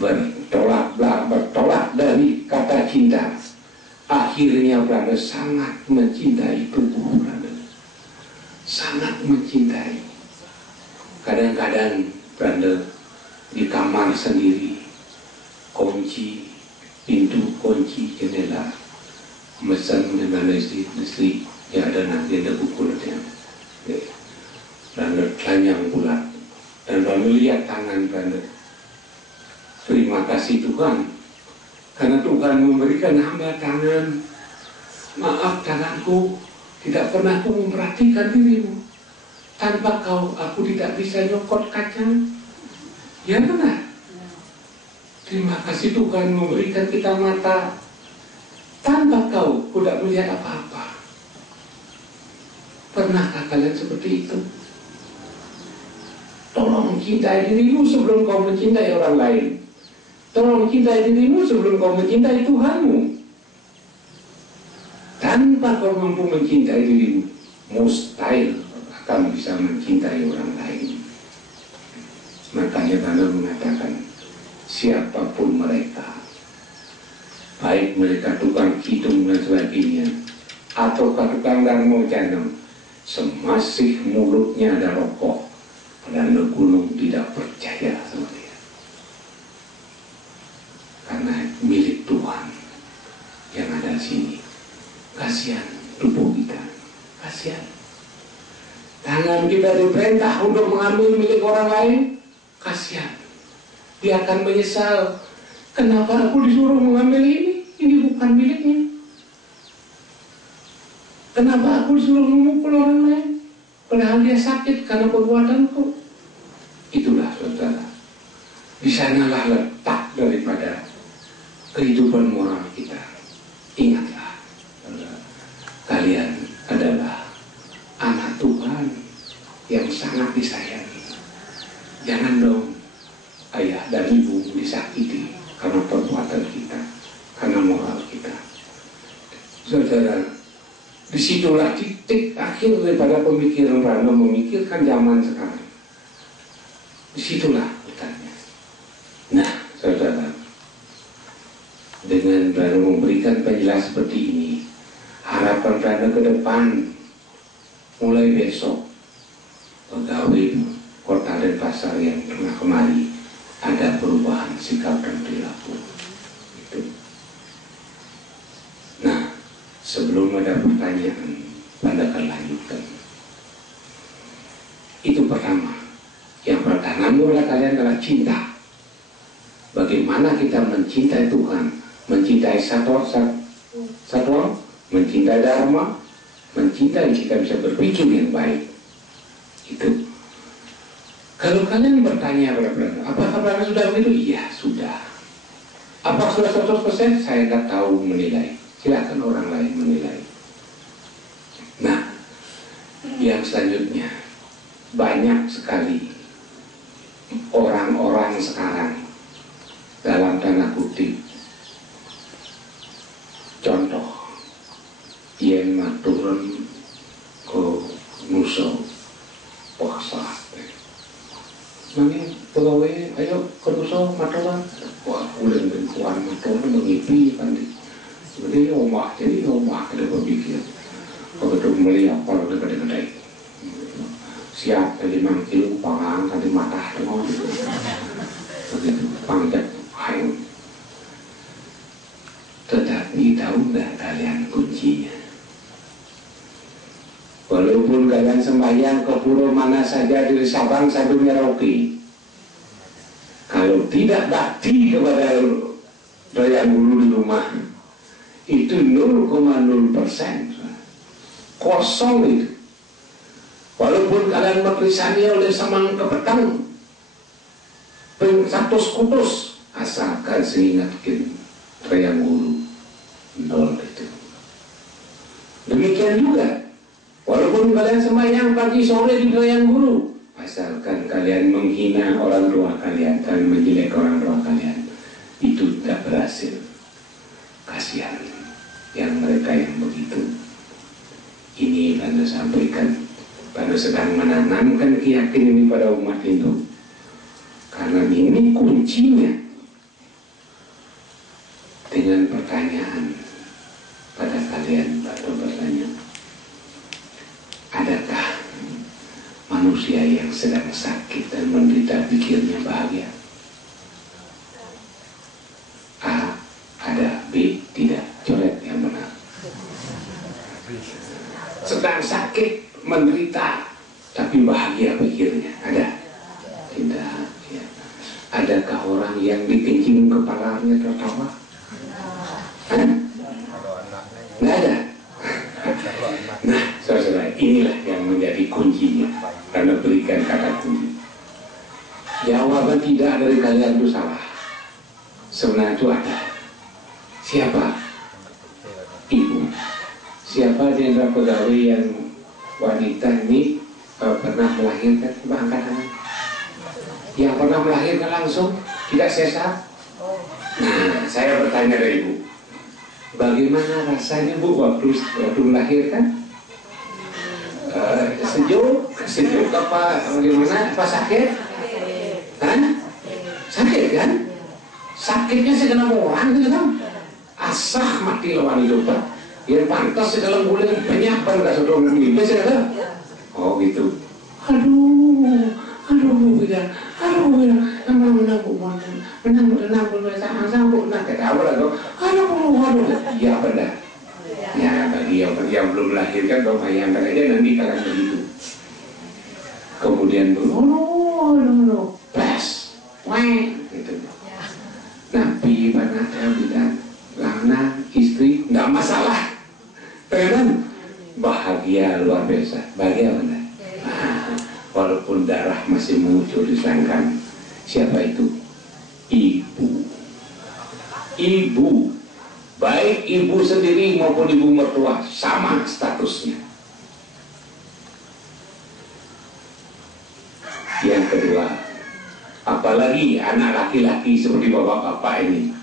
Bertolak dari kata cinta, akhirnya berada sangat mencintai tubuh berada, sangat mencintai. Kadang-kadang berada di kamar sendiri, kunci pintu, kunci jendela, mesan dengan istri ya ada nanti ada pukulnya, beranda telanjang bulat, dan lalu lihat tangan beranda. Terima kasih Tuhan, karena Tuhan memberikan hamba tangan. Maaf tanganku, tidak pernah aku memperhatikan dirimu. Tanpa kau, aku tidak bisa nyokot kacang. Ya benar. Terima kasih Tuhan memberikan kita mata. Tanpa kau, aku tidak melihat apa-apa. Pernahkah kalian seperti itu? Tolong mencintai dirimu sebelum kau mencintai orang lain. Tolong mencintai dirimu sebelum kau mencintai Tuhanmu. Tanpa kau mampu mencintai dirimu, mustahil akan bisa mencintai orang lain. Makanya Tuhan mengatakan, siapapun mereka, baik mereka tukang hitung dan sebagainya, atau tukang darmo janam, semasih mulutnya ada rokok, dan gunung tidak percaya sama dia. Karena milik Tuhan yang ada di sini. Kasihan tubuh kita, kasihan. Tangan kita diperintah untuk mengambil milik orang lain, kasihan. Dia akan menyesal. Kenapa aku disuruh mengambil ini? Ini bukan miliknya. Kenapa aku disuruh memukul orang lain? Padahal dia sakit karena perbuatanku. Itulah saudara. Di sanalah letak daripada kehidupan moral kita. Ingatlah, kalian adalah anak Tuhan yang sangat disayangi. Jangan dong ayah dan ibu disakiti karena perbuatan kita, karena moral kita. Saudara, disitulah titik akhir daripada pemikiran Rana memikirkan zaman sekarang. Disitulah letaknya. Nah, saudara, dengan Rana memberikan penjelasan seperti ini, harapan Rana ke depan, mulai besok, pegawai kota dan pasar yang pernah kemari, ada perubahan sikap dan perilaku. Itu. Nah, sebelum ada pertanyaan, Anda akan lanjutkan. Itu pertama. Yang pertama oleh kalian adalah cinta. Bagaimana kita mencintai Tuhan, mencintai satwa, mencintai dharma, mencintai kita bisa berpikir yang baik. Itu. Kalau kalian bertanya pada Branda, apakah Branda sudah begitu? Iya, sudah. Apakah sudah 100%? Saya tidak tahu menilai. Silakan orang lain menilai. Nah, yang selanjutnya, banyak sekali orang-orang sekarang dalam tanda kutip, contoh, yang turun ke Nusa puasa. Mami pegawai, ayo ke Nusa maturan. Wah, ulen dan kuan maturan mengipi kan. Jadi omah ada berpikir. Kalau betul melihat kalau dekat-dekat siap tadi mangkil pangang tadi matah tengok begitu panjat hayu. Tetapi tahu nggak kalian kuncinya? Walaupun kalian sembahyang ke pura mana saja dari Sabang sampai Merauke, kalau tidak bakti kepada Raya Guru di rumah, itu 0,0%, kosong itu. Walaupun kalian berlisani oleh samang ke petang, pensatus kutus, asalkan seingatkan Raya Guru kalian juga. Walaupun kalian sembahyang pagi sore di yang guru, asalkan kalian menghina orang tua kalian dan menjelek orang tua kalian, itu tidak berhasil. Kasihan yang mereka yang begitu. Ini Anda sampaikan, Anda sedang menanamkan keyakinan ini pada umat Hindu. Karena ini kuncinya. Dengan pertanyaan pada kalian, atau bertanya, adakah manusia yang sedang sakit dan menderita pikirnya bahagia? A, ada. B, tidak. Coret yang benar. Sedang sakit, menderita, tapi bahagia pikirnya. Ada? Tidak. Ya. Adakah orang yang dikencing kepalanya tertawa? Nggak ada. Nah, saudara, inilah yang menjadi kuncinya. Karena berikan kata kunci. Jawaban tidak dari kalian itu salah. Sebenarnya itu ada. Siapa? Ibu. Siapa di antara pegawai yang wanita ini pernah melahirkan? Coba angkat tangan. Yang pernah melahirkan langsung, tidak sesar? Nah, saya bertanya dari ibu, bagaimana rasanya bu waktu melahirkan? Sejuk apa? Bagaimana? Apa sakit? Kan? Sakit kan? Sakitnya segenap orang gitu kan? Asah mati lawan hidup pak. Yang pantas di dalam bulan banyak banget saudara ngomongin. Biasa kan? Oh gitu. Aduh, beda. Menang bu, iya benar. Ya bagi yang belum melahirkan dong bayangkan aja nanti akan begitu. Kemudian no, plus, gitu. Nabi mana saya bilang, lana istri nggak masalah, kan? Bahagia luar biasa, bahagia benar. Nah, walaupun darah masih muncul di selangkang, siapa itu? Ibu, baik ibu sendiri maupun ibu mertua sama statusnya. Yang kedua, apalagi anak laki-laki seperti bapak-bapak ini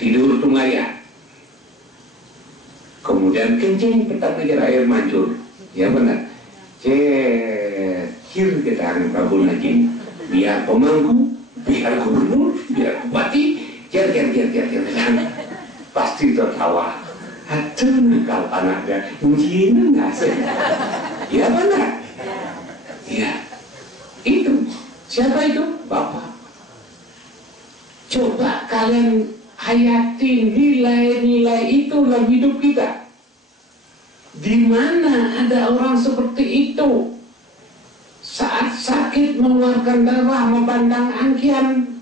tidur tungaya, kemudian kencing petang aja air mancur, ya benar. Kir kita Prabu Najim, biar pemangku, biar gubernur, biar bupati, jar, pasti tertawa. Aduh nakal anaknya, mungkin nggak sih? Ya benar. Ya, itu siapa itu? Bapak. Coba kalian hayati nilai-nilai itu dalam hidup kita. Di mana ada orang seperti itu? Saat sakit mengeluarkan darah, memandang angkian,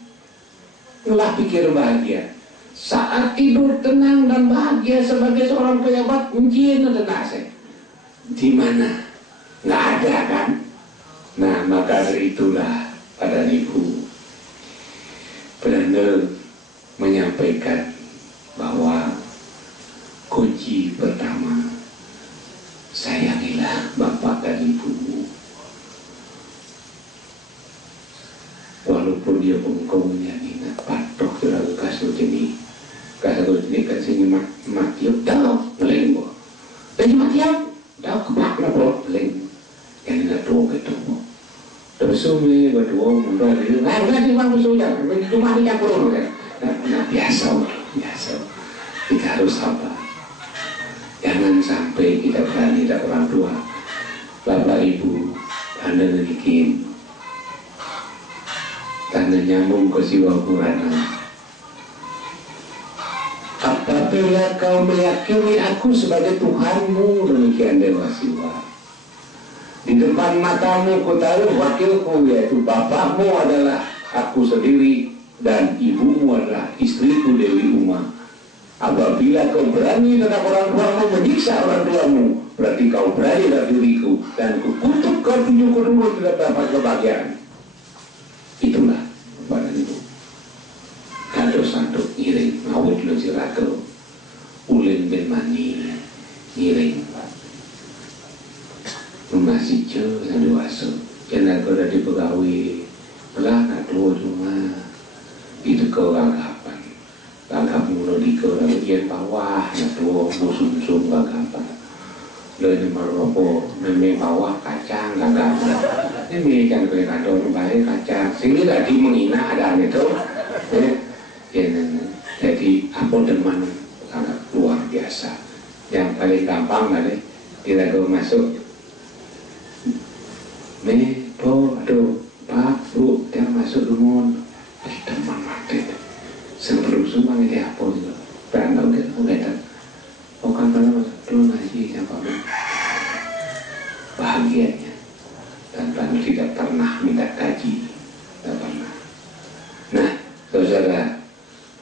telah pikir bahagia. Saat tidur tenang dan bahagia sebagai seorang pejabat, mungkin ada nasib. Di mana? Nggak ada kan? Nah, maka dari itulah pada ibu benar-benar menyampaikan bahwa kunci pertama, sayangilah bapak dan ibumu. Walaupun dia pengkongnya ini patok terlalu kasut ini kan sini mati dah ngeleng bo dan mati dah kepak nabo ngeleng yang nak doa itu terus sumi berdua mudah ini di bang musuhnya cuma dia kurang kan nah biasa kita harus sabar. Jangan sampai kita berani tidak orang tua, bapak ibu, anda memiliki tanda nyambung ke siwa Qur'an. Apabila kau meyakini aku sebagai Tuhanmu, demikian dewa siwa. Di depan matamu ku taruh wakilku, yaitu bapakmu adalah aku sendiri dan ibumu adalah istriku Dewi Uma. Apabila kau berani terhadap orang tuamu, menyiksa orang tuamu, berarti kau berani terhadap diriku, dan kukutuk kau tunjukku dulu tidak dapat kebahagiaan. Itulah kepada ibu. Kado santuk ngiring awet lo sirako ulin ben mani ngiring masih yang dewasa karena kalau dari pegawai lah nak tua cuma itu kau gagapan mulu di kau bagian bawah nak tua musuh gagapan dari meropo memang bawah kacang gagapan ini kan kau kado baik kacang sini tadi menghina ada itu jadi apa teman sangat luar biasa yang paling gampang tadi kita kau masuk aduh pak bu dia masuk rumah teman mati sebelum semua ini apa juga berandau kita udah bukan kalau masuk dulu ngaji siapa bu bahagianya dan tidak pernah minta gaji tidak pernah. Nah saudara,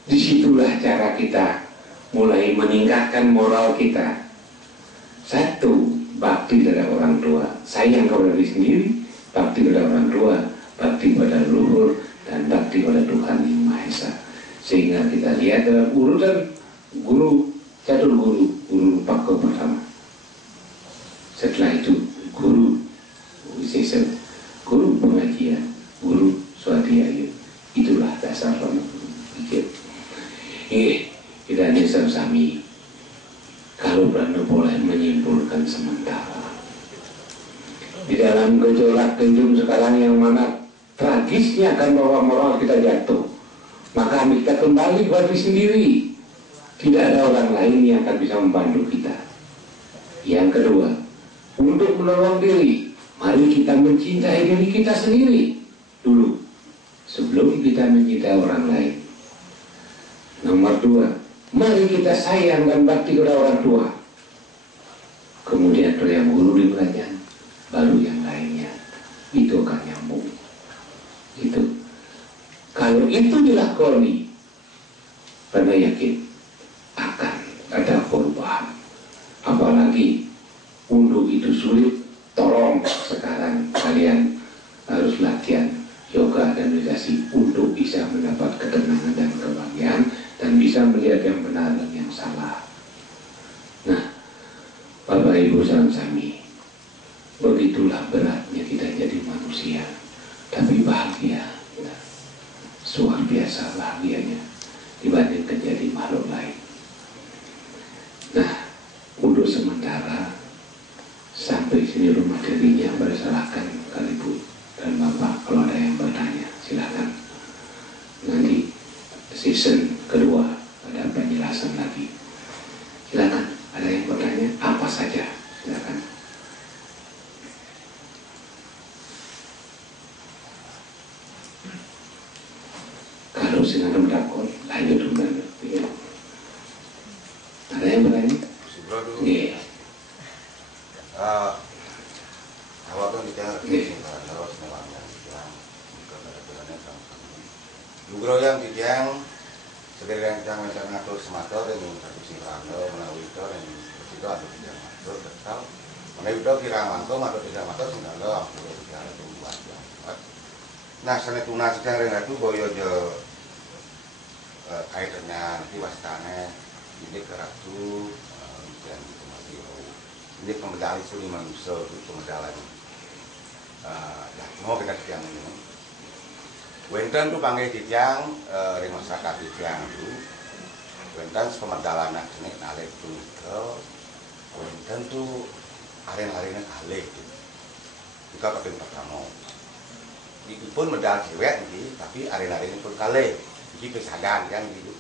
disitulah cara kita mulai meningkatkan moral kita. Satu, bakti pada orang tua, sayang kepada diri sendiri, bakti pada orang tua, bakti pada leluhur, dan bakti pada Tuhan Yang Maha Esa. Sehingga kita lihat dalam urutan guru, catur guru Pako pertama. Setelah itu guru wisesa, guru pengajian, guru swadhyaya. Itulah dasar orang pikir. Kita nyesal sami. Kalau Belanda boleh menyimpulkan sementara di dalam gejolak genjung sekarang yang mana tragisnya akan bawa moral kita jatuh, maka kita kembali kepada diri sendiri. Tidak ada orang lain yang akan bisa membantu kita. Yang kedua, untuk menolong diri, mari kita mencintai diri kita sendiri dulu sebelum kita mencintai orang lain. Nomor dua, mari kita sayang dan bakti kepada orang tua. Kemudian yang guru di pelajaran, baru yang lainnya. Itu akan nyambung. Itu. Kalau itu dilakoni, pada yakin akan ada perubahan. Apalagi untuk itu sulit, tolong sekarang kalian harus latihan yoga dan meditasi untuk bisa mendapat ketenangan dan kebahagiaan dan bisa melihat yang benar dan yang salah. Nah, Bapak Ibu salam sami, begitulah beratnya kita jadi manusia, tapi bahagia, luar biasa bahagianya dibandingkan jadi makhluk lain. Nah, untuk sementara sampai sini rumah dirinya berserahkan ke Ibu dan Bapak. Kalau ada yang bertanya, silakan. Nanti season kedua ada penjelasan lagi. Silakan, ada yang bertanya apa saja, silakan. Kalau sedang takut, lanjut kembali. Ada yang bertanya? Iya. Awal kan kita lewat semuanya, Lugro yang tiang segera yang kita ngatur semator dan satu sirano menawi itu dan itu atau tidak ngatur tetap menawi itu kira manto atau tidak manto singalo aku tidak ada buat. Nah sana tunas sekarang itu boyo je kaitannya nanti wasitane ini keratu dan kemati ini pemedali suri manusia itu pemedalan ya mau kita tiang ini. Wenten tu panggil titiang di masyarakat titiang tu, wenten pemedalan nak jenik nalik tu ke, wenten tu aren-arennya kali, jika keping pertama, itu pun medal cewek ni, tapi aren-arennya pun kali, jadi pesagan kan gitu,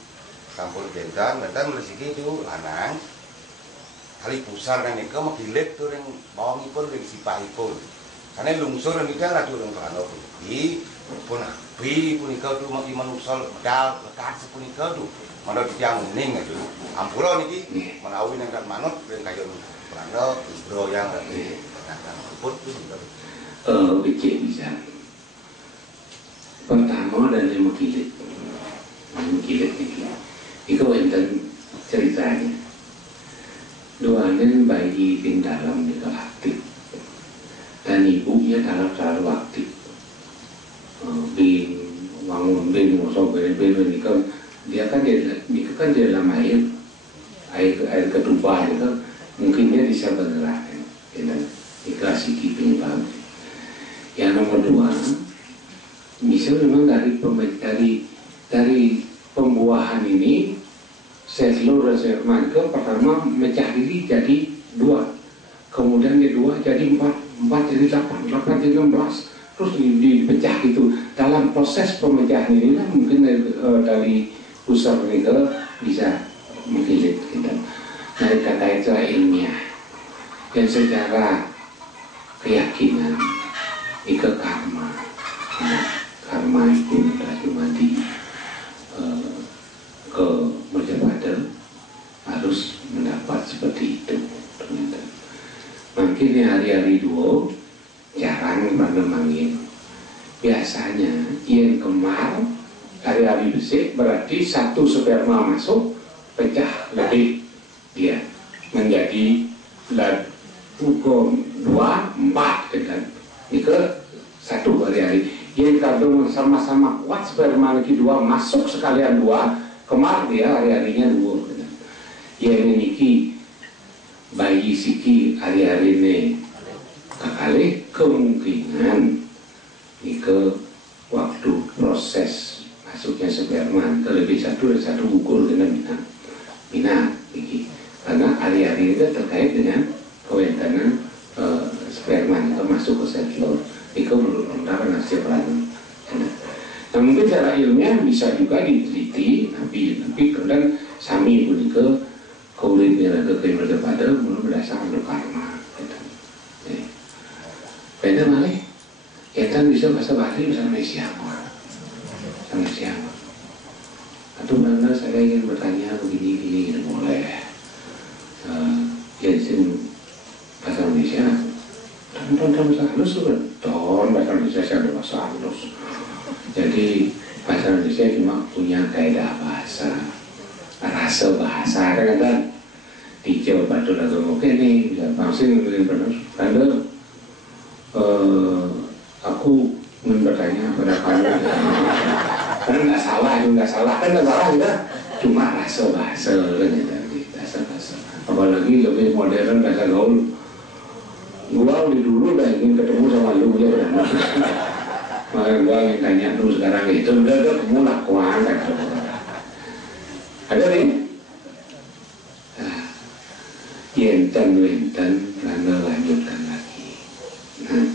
sampul wenten melisiki tu lanang, kali pusar dan ni ke makilit tu yang bawang pun yang sipai pun, karena lungsur ni kan ratu yang terano pun, pun api pun ikau tu maki manusal medal lekat pun ikau tu mana tiang ning itu ampura niki menawi nang kan manut yang kayu pelanda bro yang tadi put tu becik bisa pertama dan lima kilit niki ikau enten ceritanya doanya bayi di dalam di aktif dan ibunya dalam selalu aktif bin bangun bin ngosok bin ini kan dia kan di dalam air ketuban itu mungkin dia bisa bergerak dan ikhlas penyebab. Yang nomor dua, bisa memang dari pembuahan ini selur reservoir ke pertama mecah diri jadi 2, kemudian dia 2 jadi 4 jadi 8 jadi 16, terus dipecah gitu. Dalam proses pemecahan ini mungkin dari pusat mereka bisa mengkilit gitu. Nah, kata itu ilmiah dan secara keyakinan itu karma. Karma itu cuma ke Majapahit harus mendapat seperti itu. Mungkin hari-hari dua jarang pada manggil. Biasanya yang kemar hari-hari besar berarti 1 sperma masuk pecah lebih dia menjadi hukum 2, 4 kan. Itu 1 hari-hari. Yang kalau sama-sama kuat sperma lagi 2 masuk sekalian 2 kemar dia hari-harinya 2 kan. Yang memiliki bayi siki hari-hari ini kali kemungkinan ke waktu proses masuknya sperma ke lebih 1 dan 1 ukur dengan minat karena hari-hari itu terkait dengan kewenangan sperma itu masuk ke sel telur itu menurut undang nasib peran. Nah, mungkin secara ilmiah bisa juga diteliti tapi kemudian sami pun ke kulit mereka ke pada menurut berdasarkan karma gitu. Beda malah kita bisa bahasa Bali bisa Malaysia atau benar saya ingin bertanya begini gitu boleh ya bahasa Indonesia tonton bahasa halus bahasa Indonesia ada bahasa halus jadi bahasa Indonesia cuma punya kaidah bahasa rasa bahasa kan di Jawa Barat atau oke nih bisa langsung benar aku ingin bertanya pada kamu karena nggak salah kan kita cuma rasa bahasa apalagi lebih modern bahasa gaul. Gua dulu udah ingin ketemu sama lu ya makanya gua ingin tanya lu sekarang itu udah ketemu lakuan kan ada nih yenten lalu lanjutkan lagi. Nah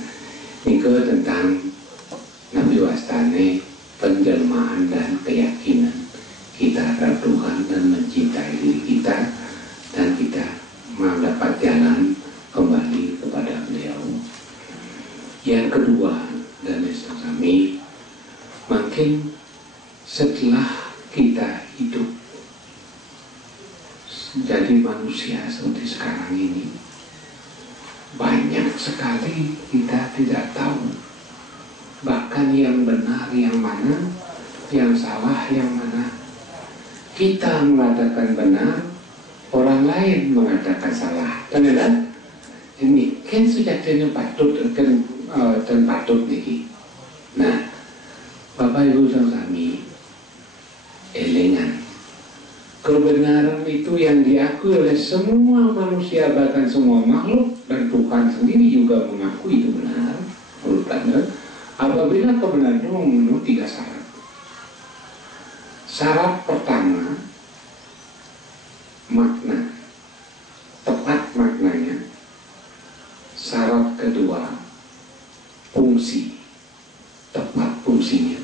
ini tentang Nabi Wastane penjelmaan dan keyakinan kita terhadap Tuhan dan mencintai diri kita dan kita mendapat jalan kembali kepada beliau. Yang kedua dan kami makin setelah kita hidup jadi manusia seperti sekarang ini banyak sekali kita tidak tahu bahkan yang benar yang mana, yang salah yang mana. Kita mengatakan benar, orang lain mengatakan salah. Kan ini kan sejatinya patut dan patut nih. Nah, Bapak Ibu dan kami elengan kebenaran itu yang diakui oleh semua manusia bahkan semua makhluk dan Tuhan sendiri juga mengakui itu benar. Menurut Anda, apabila kebenaran itu memenuhi 3 syarat. Syarat pertama, makna, tepat maknanya. Syarat kedua, fungsi, tepat fungsinya.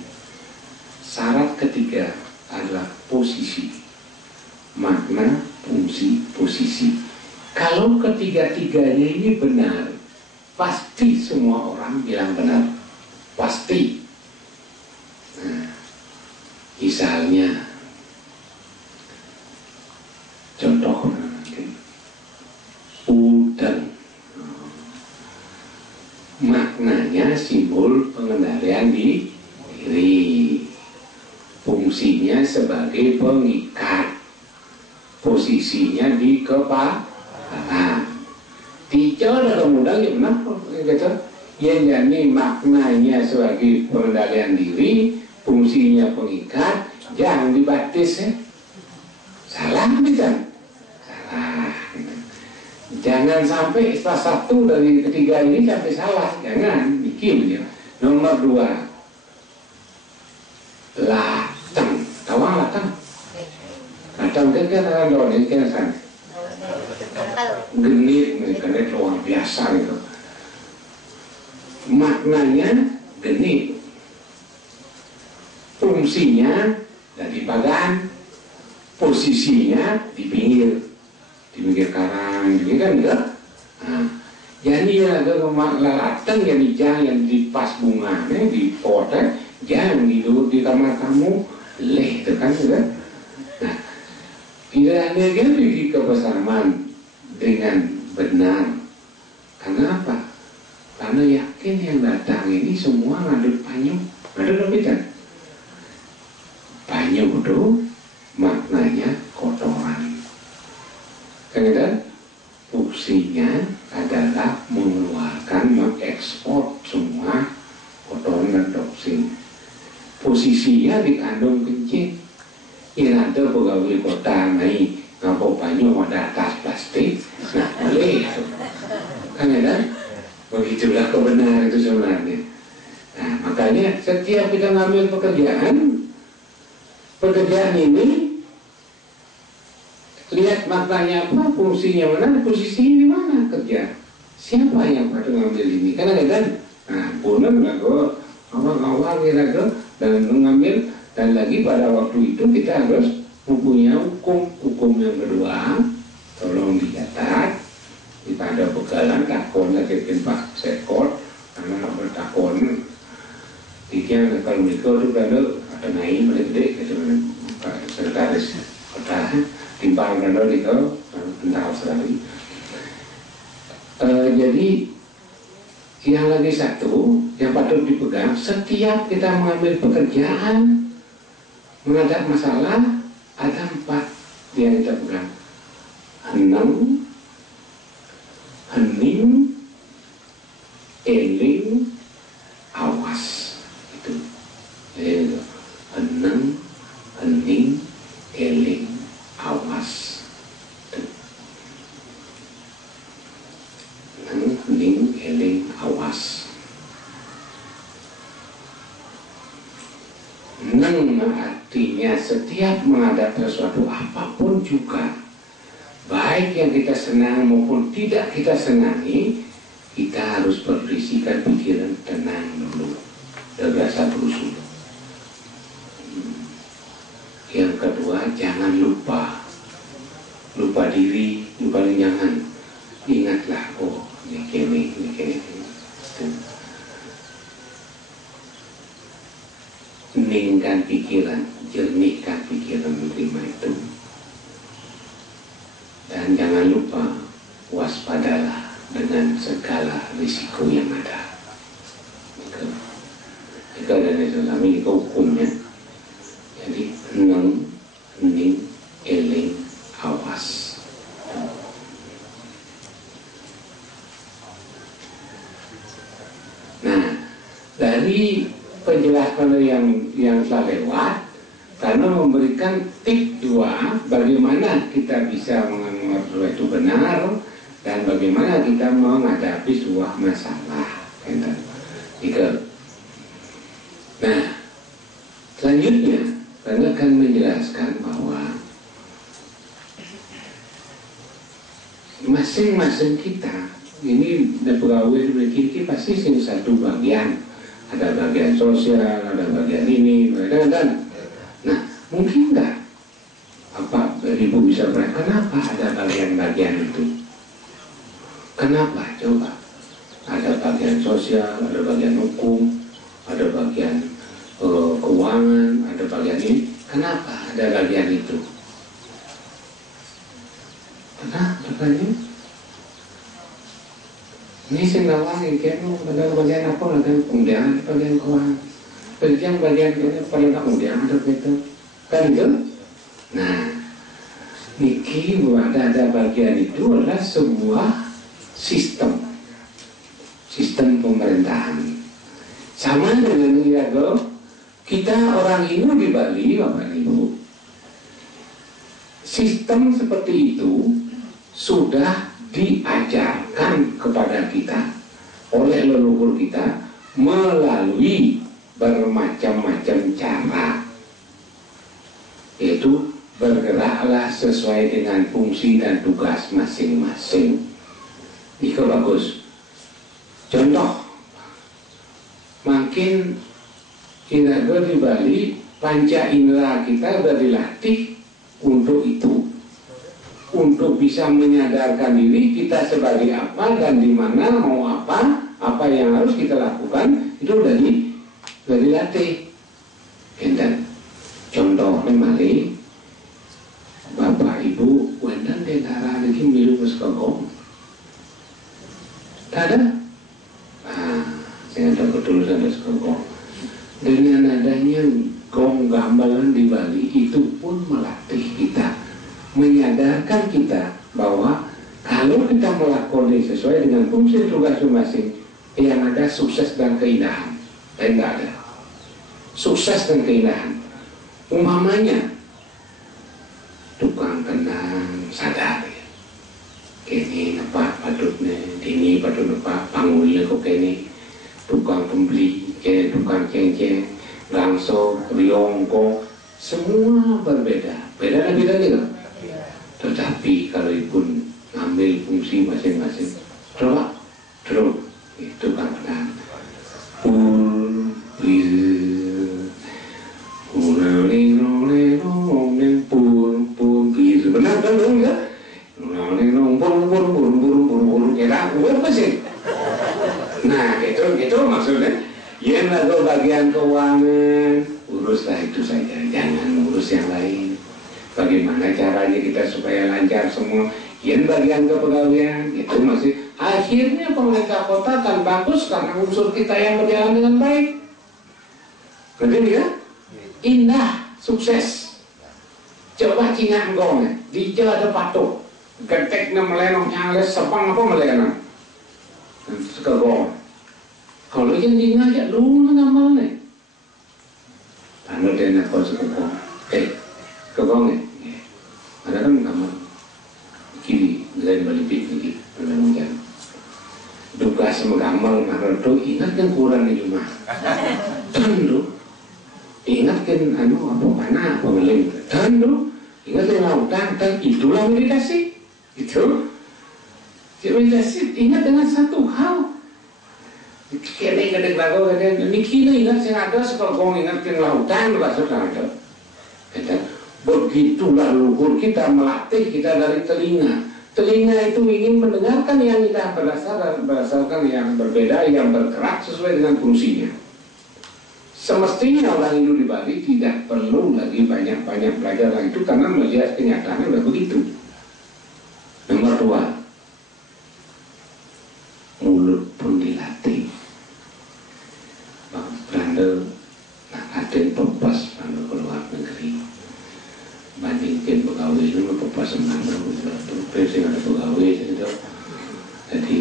Syarat ketiga adalah posisi, makna, fungsi, posisi. Kalau ketiga-tiganya ini benar, pasti semua orang bilang benar. Pasti. Nah, misalnya contoh udang, maknanya simbol pengendalian diri, fungsinya sebagai pengikat, posisinya di kepala. Tidak ada udang yang benar gitu. Yang jadi maknanya sebagai pengendalian diri, fungsinya pengikat, jangan dibatis ya. Salah tidak? Salah. Jangan sampai setelah satu dari ketiga ini sampai salah, jangan bikin ya. Nomor 2, latang. Tahu latang? Latang kan orang ini kan sana. Genit, genit luar biasa gitu. Maknanya genit, fungsinya dari bagan, posisinya di pinggir karang, gitu kan enggak? Nah, jadi ya ada latang yang di pas bunganya di potnya, jangan duduk di kamar kamu, leh itu kan enggak? Nah, tidak ada yang pergi ke pesanan dengan benar. Kenapa? Karena yakin yang datang ini semua ngaduk panyu, ngaduk apa? Panyu itu maknanya kotoran. Kemudian fungsinya adalah mengeluarkan, mengekspor semua kotoran dan toksin. Posisinya di kandung kencing. Ini ada pegawai kota naik ngapok panyu ada atas plastik, nah boleh. Kemudian begitulah kebenaran itu sebenarnya. Nah, makanya setiap kita ngambil pekerjaan ini lihat maknanya apa, fungsinya mana, posisi di mana kerja, siapa yang pada ngambil ini, karena kan, nah punan lagu awal lagu dan mengambil, dan lagi pada waktu itu kita harus mempunyai hukum yang kedua, tolong dicatat pada begalan takon lagi tempat sekor, karena bertakon, tiga kalau mereka itu ada naik mereka itu sekretaris kota. Timbang dan itu kental sekali. Jadi yang lagi satu yang patut dipegang, setiap kita mengambil pekerjaan, menghadap masalah, ada 4 yang kita pegang: henang, hening, eling, awas. Itu henang, hening, eling, awas. Hening, eling, awas. Neng artinya setiap menghadapi sesuatu apapun juga, baik yang kita senang maupun tidak kita senangi, kita harus berisikan pikiran tenang dulu, biasa berusul. Yang kedua, jangan lupa diri, jangan. Ingatlah, oh ini. Heningkan pikiran, jernihkan pikiran menerima itu. Dan jangan lupa, waspadalah dengan segala risiko yang ada. Itu ada Islam, ini hukumnya. Jadi henang, hening, eling, awas. Nah, dari penjelasan yang telah lewat, karena memberikan tip 2 bagaimana kita bisa mengenal itu benar dan bagaimana kita menghadapi sebuah masalah. Nah, selanjutnya karena akan menjelaskan bahwa masing-masing kita ini pegawai memiliki pasti satu bagian, ada bagian sosial, ada bagian ini, dan nah mungkin nggak apa Ibu bisa berkata kenapa ada bagian-bagian itu? Kenapa? Coba ada bagian sosial, ada bagian hukum, ada bagian keuangan, ada bagian ini. Kenapa ada bagian itu? Kenapa ini? Ini singgawan yang ada bagian apa? Ada kemudian bagian keuangan. Bagian paling kemudian ada gitu. Kan itu? Nah, niki ada bagian itu adalah sebuah sistem pemerintahan. Sama dengan kita orang Hindu di Bali, Bapak Ibu, sistem seperti itu sudah diajarkan kepada kita oleh leluhur kita melalui bermacam-macam cara, yaitu bergeraklah sesuai dengan fungsi dan tugas masing-masing. Itu bagus. Contoh, makin indera di Bali, panca indera kita sudah dilatih untuk itu, untuk bisa menyadarkan diri kita sebagai apa dan di mana mau apa yang harus kita lakukan, itu sudah dilatih. Dan contohnya mari Bapak Ibu wendan negara lagi milu muskogong, ada, saya ada ketulusan muskogong. Dengan adanya gong gamelan di Bali itu pun melatih kita, menyadarkan kita bahwa kalau kita melakukan sesuai dengan fungsi tugas masing-masing, yang ada sukses dan keindahan. Tidak ada sukses dan keindahan. Umpamanya tukang tenang sadar ya, kini apa patutnya, ini patut apa panggulnya kok kini, tukang pembeli, kini tukang cengceng, gangso, riongko, semua berbeda, beda gitu. Tetapi kalau ibu ambil fungsi masing-masing, coba terus itu kan tenang, benar kan dong ya? Nah itu maksudnya. Yang lagu bagian keuangan, uruslah itu saja, jangan urus yang lain. Bagaimana caranya kita supaya lancar semua? Yang bagian kepegawaian itu masih. Akhirnya pemerintah kota akan bagus karena unsur kita yang berjalan dengan baik. Ngerti ya? Indah, sukses. Coba Cina enggong, di jalan ada patok, geteknya melenoknya alis sepang apa melenok, sekegong. Kalau yang ngajak dulu ngamal nih, anu dia nak kau sekegong, kegong ada kan ngamal, kiri lain balik lagi, memang jangan. Duga semegamal ngamal tu ingat kan kurang di rumah, tentu. Ingatkan anu apa mana apa meling dan dulu ingatkan lautan dan itulah meditasi itu meditasi. Ingat dengan satu hal kene kadang lagu kadang nikina ingat saya ada sepegong ingatkan lautan bahasa ada dan begitulah luhur kita melatih kita dari telinga itu ingin mendengarkan yang kita berdasarkan yang berbeda yang bergerak sesuai dengan fungsinya. Semestinya orang Hindu di Bali tidak perlu lagi banyak-banyak belajar lagi itu karena melihat kenyataannya udah begitu. Nomor 2, mulut pun dilatih. Beranda nak aden pepas beranda keluar negeri. Bandingkan pegawai itu pepas semangga itu presiden ada pegawai itu. Jadi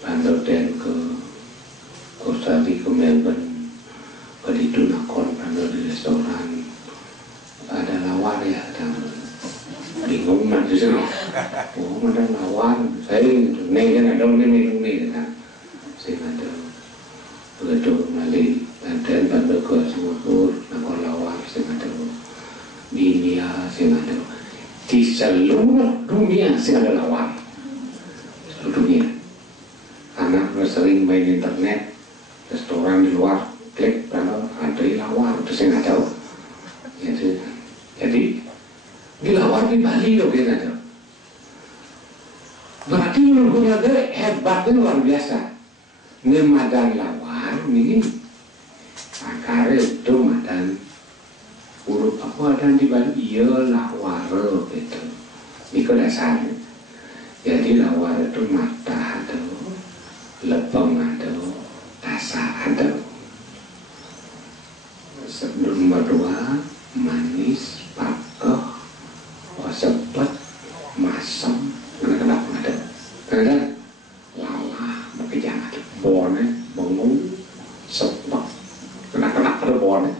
beranda dan ke Australia ke Melbourne. Begitu nakon pada di restoran ada lawan ya, bingung nanti sih, oh ada lawan, saya nih kan ada nih kan, saya ada begitu nanti dan pada ke Singapura nakon lawan, saya ada di India, saya ada di seluruh dunia saya ada lawan, seluruh dunia, karena sering main internet, restoran di luar. Klik kalau ada lawar itu saya nggak tahu. Jadi di lawar di Bali loh kita tahu. Berarti leluhur ada hebatnya luar biasa. Ngemadan lawar ini akar itu madan huruf apa ada di Bali iya lawar gitu. Ini dasarnya. Jadi lawar itu mata ada, lepeng ada, tasa ada. Nomor 2, manis, pakoh, sepet, masam, kenapa ada? Karena lalah, makanya ada bonnya, bangun, sepet, kenapa ada bonnya?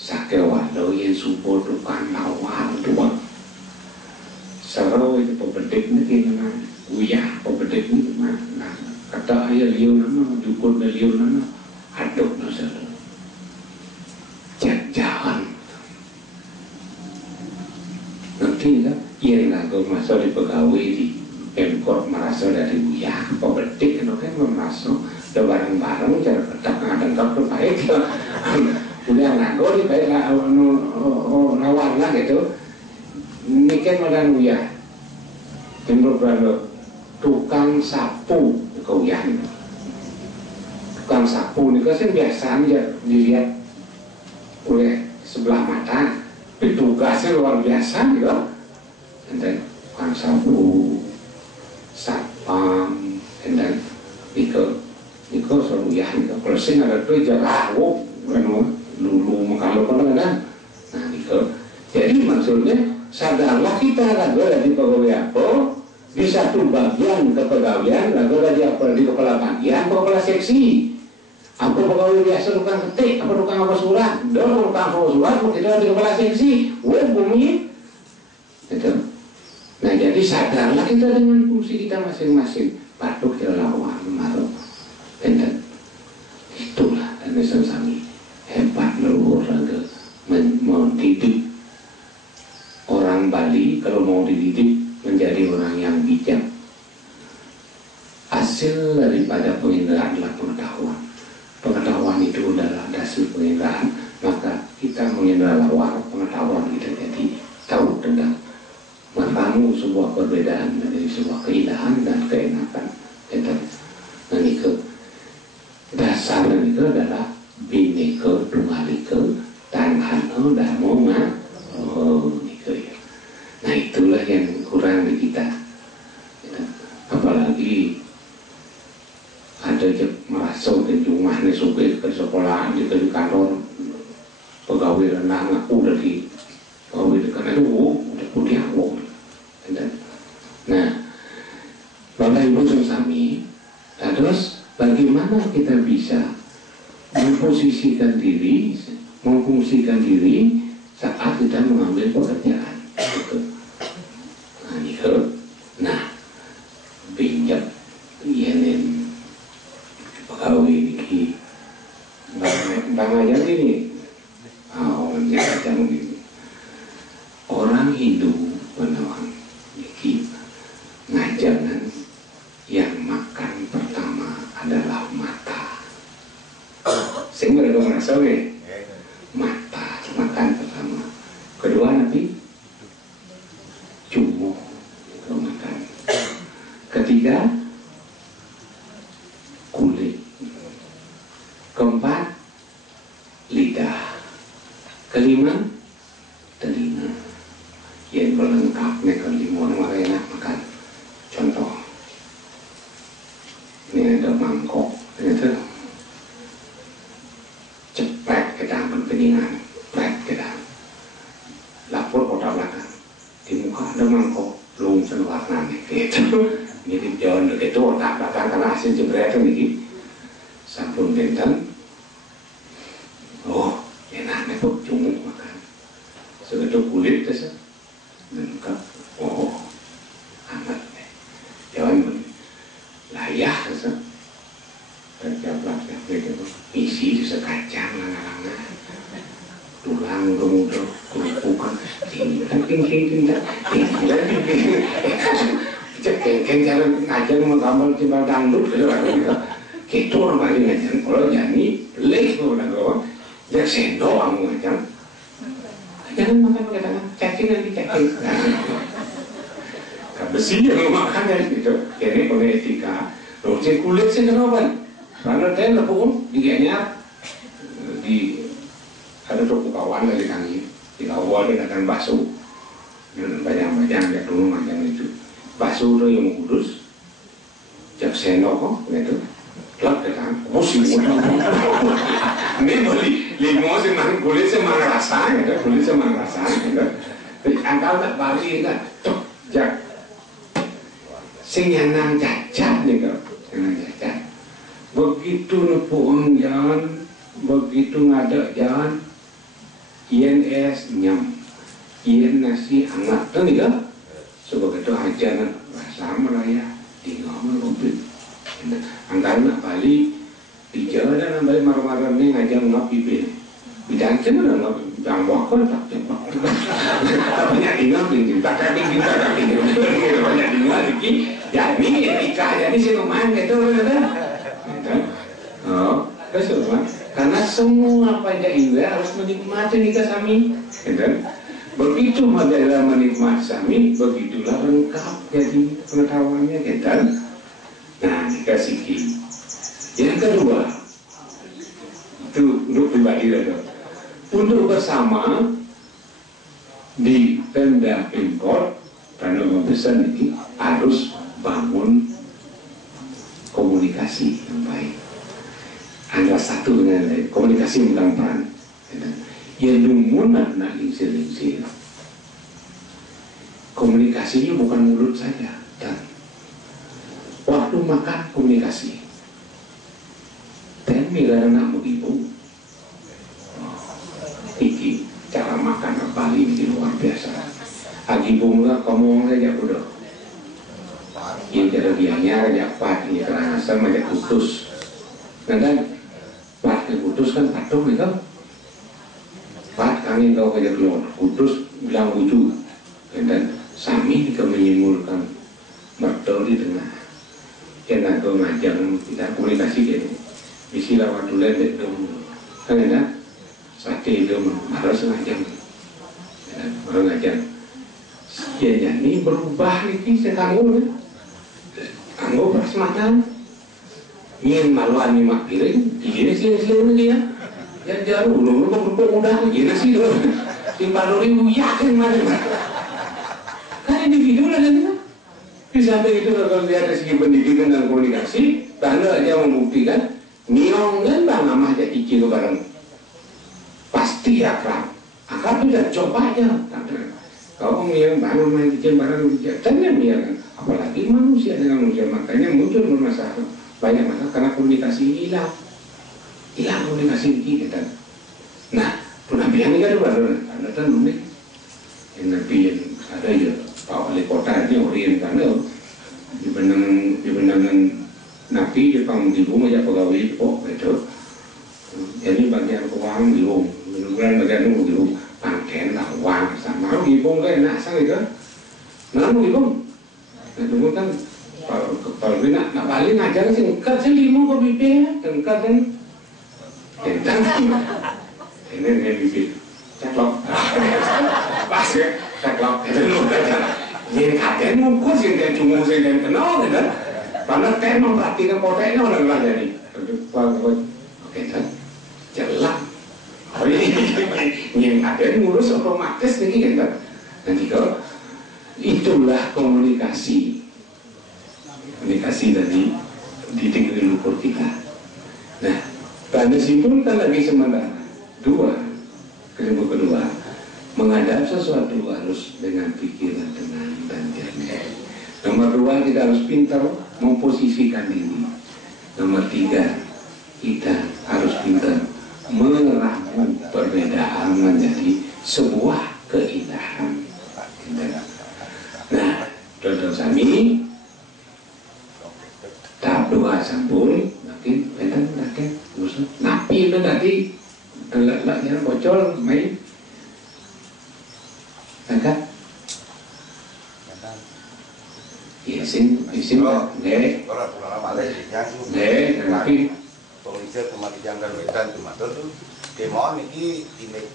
Sakewalo yang subuh tukang lawar dua, seru itu pembedik ni kena uyah pebedek mah kata aya lieu nama dukun lieu nama aduh dosa jajan nanti kan yang lagu masuk di pegawai di Pemkot merasa dari uyah pebedek kan merasa udah bareng-bareng cara ketak ngadengkap tuh baik udah ngago di baik lawan lah gitu mikir madan uyah timbul berada tukang sapu keuyahan tukang sapu ini kan biasa aja dilihat oleh sebelah mata tapi tugasnya luar biasa gitu dan tukang sapu satpam dan Niko selalu ya kalau sih ada tuh jarak lulu makalu kan nah Niko jadi maksudnya sadarlah kita lagu di pegawai apa di satu bagian kepegawaian lagu di kepala bagian kepala seksi apa pegawai biasa tukang ketik apa tukang apa surat tukang surat kita di kepala seksi bumi itu nah jadi sadarlah kita dengan fungsi kita masing-masing batuk kita lawan marah dan itulah dan sami hebat leluhur lagu mendidik orang Bali kalau mau dididik menjadi orang yang bijak. Hasil daripada penginderaan adalah pengetahuan. Pengetahuan itu adalah hasil penginderaan, maka kita mengindera lawar pengetahuan kita jadi tahu tentang meramu sebuah perbedaan menjadi sebuah keindahan dan keenakan. Dan itu dasarnya itu adalah bineka tunggal ika tanhano dharma nah itulah yang kurang di kita apalagi ada yang merasa di rumah ini supir ke sekolah di kantor pegawai renang aku udah di pegawai dekan aduh udah putih aku nah Bapak Ibu sami terus bagaimana kita bisa memposisikan diri memfungsikan diri saat kita mengambil pekerjaan nah pinjam yenin pegawai ini bang aja ini orang Hindu penawang ini ngajaran yang makan pertama adalah mata sehingga ada merasa mata makan pertama kedua nanti cumuh makan ketiga kulit keempat lidah kelima telinga yang pelengkapnya kelima orang enak makan contoh ini ada mangkok itu cepat kita berpeningan cepat kita lapor kotak belakang di muka ada mangkok belum warnanya gitu mirip jalan begitu otak belakang karena hasil jebret ini sampun benten oh enaknya tuh cumuk makan segitu kulit terus lengkap oh hangat jalan layah terus kerja-kerja gitu isi sekacang langa-langa tulang kemudian kerupuk tinggal cek cara ngajar mengambil timbal dangdut gitu orang Bali ngajar kalau nyanyi lek kalau dia sendok kamu ngajar jangan makan pakai tangan cacing lagi cacing besi yang makan dari gitu ini pakai etika lonceng kulit sih kenapa karena dia lepung diganyar di ada toko kawan dari kami di awal dia akan bakso dan banyak-banyak dia dulu macam itu bakso itu yang kudus jak seno kok gitu klap kan oh sih ini beli limo sih mang kulit sih mang rasa gitu kulit sih mang rasa gitu tapi angkal tak balik kan cok jak sing nang cacat gitu nang cacat begitu nepuang jalan begitu ngadek jalan yen es nyam yen nasi hangat kan gitu sebagai itu ajaran bahasa sama lah ya di ngomong komplit angkara nak Bali di Jawa dan Bali marah-marah ni ngajak ngap ibe bidang cuma ngap bang wakon tak cepat banyak tinggal tinggi tak tinggi banyak tinggal lagi jadi nikah jadi si lumayan gitu oh kesulitan karena semua pajak itu harus menikmati nikah sami begitu adalah menikmati sami, begitulah lengkap jadi pengetahuannya kita. Nah, dikasih ki. Yang kedua, itu untuk pribadi saja. Untuk bersama di Pemda Pemkot karena pesan ini harus bangun komunikasi yang baik. Antara satu dengan lain, komunikasi tentang peran. Yang lumuna nak lingsir-lingsir. Komunikasinya bukan mulut saja, dan waktu makan komunikasi. Dan mila nak begitu, iki cara makan Bali ini luar biasa. Agi bunga kamu saja udah. Yang cara dianya raja pat ini kerana asal macam putus. Dan pat putus kan patung itu. Pat kami kau kerja keluar, putus bilang lucu, dan sami kita menyimpulkan mertua di tengah. Kita kau ngajak kita komunikasi gitu. Istilah waktu lain itu, kan ada sate itu harus ngajak, orang ngajak. Ya ini berubah nih sekarang, anggo prasmanan, ingin maluan ni mak piring, ini sih dia. Yang jauh lu udah gini sih lo timbal lu yakin mana kan individu lah kan di samping itu kalau lihat dari segi pendidikan dan komunikasi tanda aja membuktikan niong kan bang amah aja iki lo bareng pasti akrab tidak coba aja kalau niong bang amah iki bareng tanya dia kan apalagi manusia dengan manusia makanya muncul masalah banyak masalah karena komunikasi hilang komunikasi kita. Nah, penampilan ini kan ada kan unik. Yang nabi yang ada ya Pak Wali Kota ini orang karena di benangan nabi Jepang di rumah aja pegawai kok gitu. Jadi bagian keuangan di rumah, bukan bagian di rumah, pangken lah uang sama di rumah kan nasa gitu. Nah, di rumah, nah itu kan kalau nak balik ngajar sih, kan selimu kok bibir, kan ini bibir ceklok pas ya ceklok ini kaden mungkus yang dia cungu yang kenal kan karena kan memperhatikan potennya orang jadi oke kan jelas ini kaden ngurus otomatis nih kan nanti kalau itulah komunikasi dari didik leluhur kita. Nah, tanda simpulkan lagi sementara kedua menghadap sesuatu harus dengan pikiran tenang dan jernih. Nomor 2 kita harus pintar memposisikan diri. Nomor 3 kita harus pintar meramu perbedaan menjadi sebuah keindahan. Nah, contoh sami tahap 2 sampun makin petang makin napi itu tadi gelak-gelaknya bocor main angkat isin deh tapi polisi kematian dan wetan cuma tuh demon ini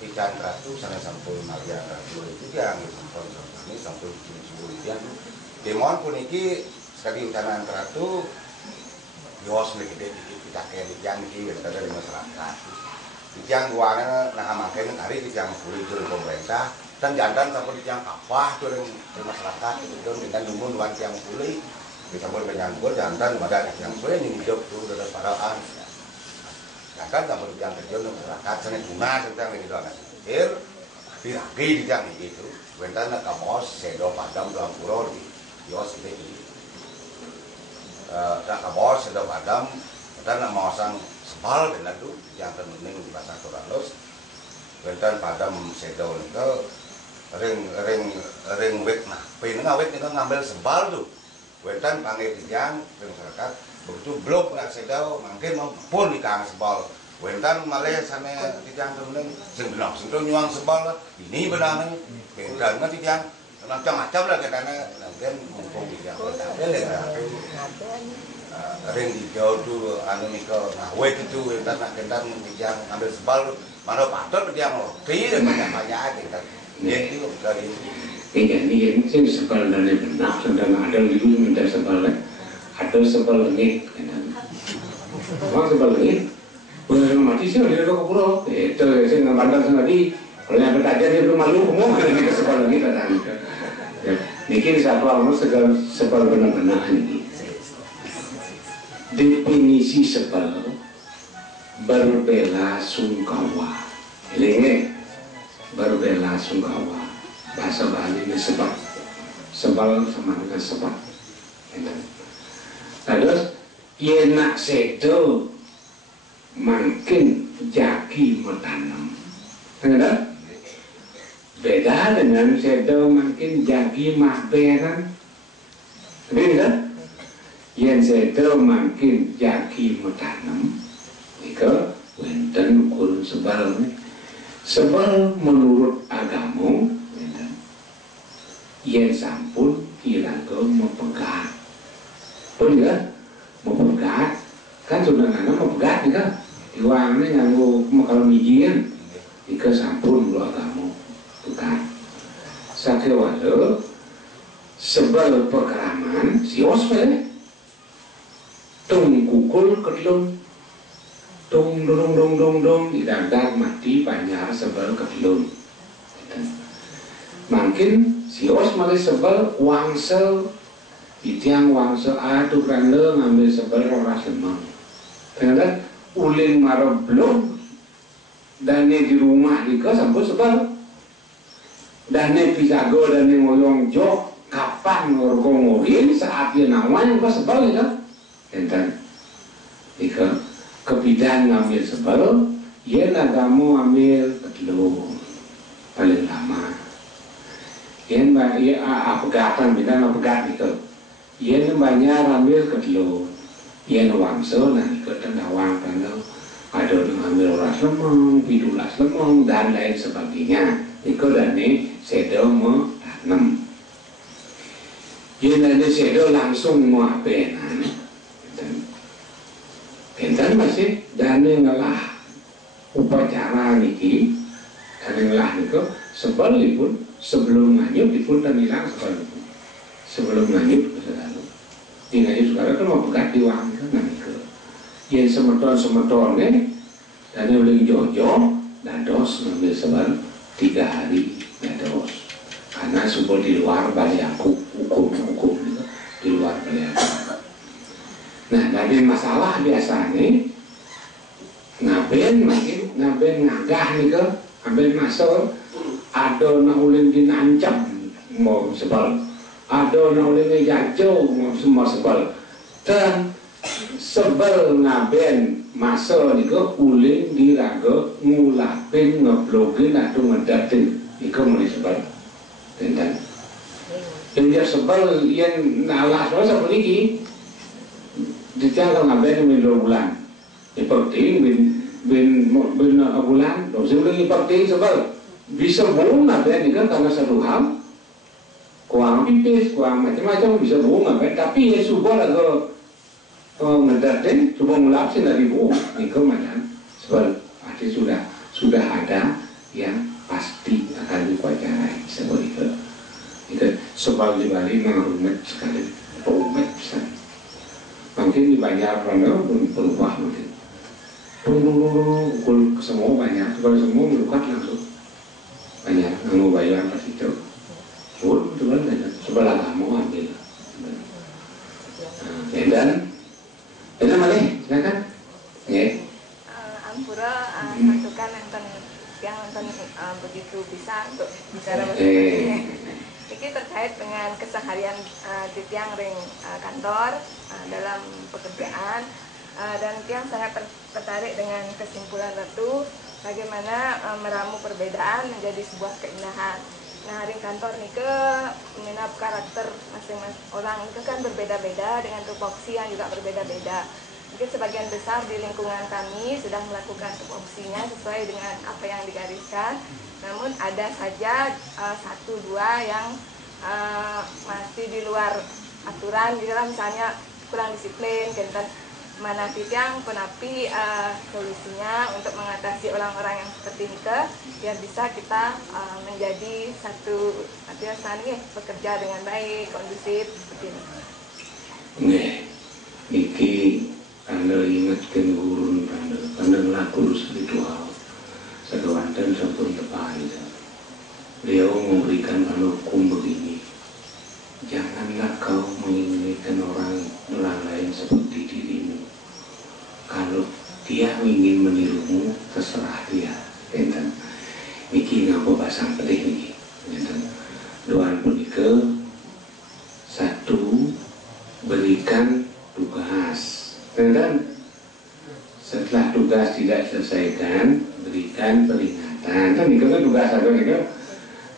pican ratu sana sampul maria ratu itu yang sampul ini sampul sepuluh yang demon pun ini sekali utanan ratu yos gede kita kayak yang ini kita dari masyarakat yang guanya nah makin hari yang kulit dari pemerintah dan jantan sampai yang apa tuh dari masyarakat itu dengan nunggu luar yang kulit kita boleh menyangkut jantan pada yang sesuai yang hidup tuh dari paraan jantan sampai yang terjun masyarakat sana bunga tentang itu anak kecil tapi di yang itu bentar nak kamus sedo padam dalam pura di yos ini nak kamus sedo padam dan nak masang sebal dengan tu yang termening di pasar Toralos bentar padam sedo itu ring wek nah pengen ngawet itu ngambil sebal tuh Wentan panggil tijang masyarakat begitu belum nggak sedau mungkin pun ikan sebal. Wentan malah sama tijang kemudian sebenarnya sudah nyuang sebal ini benar nih. Wentan nggak tijang macam-macam lah katanya dan mumpung tijang ada ring hijau tuh anu nikel nah wet itu wentan nak kentan tijang ambil sebal mana patut tijang roti dan banyak-banyak kita. Itu dari ini sih sebal dan benak sedang ada dulu minta sebal ada sebal lengit memang sebal lengit boleh mati sih udah ke pura itu sih nggak pandang sendiri kalau yang bertajar dia belum malu mau kita sebal lengit ada mungkin satu orang sebal benar-benar ini definisi sebal berbela sungkawa ini berbela sungkawa bahasa Bali ini sebab sama dengan sebab terus ia nak sedo makin jaki menanam beda dengan sedo makin jaki mahberan beda yang sedo makin jaki menanam itu wenten ukur sebal menurut agama yang sampun ilaga mempegat pun ya mempegat kan sudah nggak mempegat nih kan diuangnya nganggo kalau mijian ika sampun lu agama pegat sakit waduh sebal perkeraman si ospel tung kukul ketelun tung dong didadak mati banyak sebal ketelun makin sios malah sebel wangsel itiang wangsel aduh randa ngambil sebel orang semang ternyata ulin marah belum dane di rumah dika sampai sebel dane pisago dane ngoyong jok kapan ngorgong-ngogin saat dia nawan juga sebel ya enten dika kebidan ngambil sebel ia nagamu ambil kedelu paling lama yang banyak pegatan bidang pegat itu yang banyak ambil kedelu yang wangso nah ikut tendawang tanda ada yang ambil oras lemong pidulas lemong dan lain sebagainya ikut dani sedo mau tanam yang dani sedo langsung mau apenan dan masih dani ngelah upacara niki dani ngelah niko sebalipun sebelum nganyut dipun dan hilang sebelum nganyut selalu di nganyut sekarang kan mau pegat di wang kan ke yang semeton dan yang boleh jojo dados ngambil sebal 3 hari dados karena subur di luar balik aku hukum gitu, di luar balik aku nah dari masalah biasanya ngaben ngagah nih ke ngaben masuk ada na ulin dinancam mau sebal ada na ulin jajau mau sebal dan sebal ngaben masa niku ulin diraga ngulapin ngeblogin atau ngedatin niku mulai sebal dan dia sebal yang nalah soalnya seperti dijaga ngaben minggu bulan seperti bin bulan dong sebelum seperti sebal bisa bohong apa ini kan karena satu hal kuang pipis, kuang macam-macam bisa bohong apa tapi ya subah atau ngedatin subah ngelapsin dari bohong ini kemana sebab arti sudah ada yang pasti akan diupacarai seperti itu sebab di Bali menghormat sekali hormat besar mungkin di banyak orang berubah mungkin pukul semua banyak kalau semua melukat langsung banyak nggak bayar pas itu, coba banyak sebelah kamu ambil, dan mana silakan, ya. Ampura satukan yang begitu bisa untuk bicara ini terkait dengan keseharian tiang ring kantor dalam pekerjaan dan tiang sangat tertarik dengan kesimpulan Ratu. Bagaimana meramu perbedaan menjadi sebuah keindahan. Nah, ring kantor nih ke minat karakter masing-masing orang itu kan berbeda-beda dengan tupoksi yang juga berbeda-beda. Mungkin sebagian besar di lingkungan kami sudah melakukan tupoksinya sesuai dengan apa yang digariskan. Namun ada saja satu dua yang masih di luar aturan, misalnya kurang disiplin, dan mana yang penapi solusinya untuk mengatasi orang-orang yang seperti itu biar bisa kita menjadi satu bekerja dengan baik, kondusif seperti ini. Nggih, iki Anda ingatkan gurun Anda laku spiritual sekewanten sampun tepat. Beliau memberikan hukum begini, janganlah kau menginginkan orang lain seperti dirimu. Kalau dia ingin menirumu, terserah dia. Enten, niki ngapa pasang pedih niki. Enten, doan punika satu, berikan tugas. Enten, setelah tugas tidak selesaikan, berikan peringatan. Kan itu kan tugas satu itu.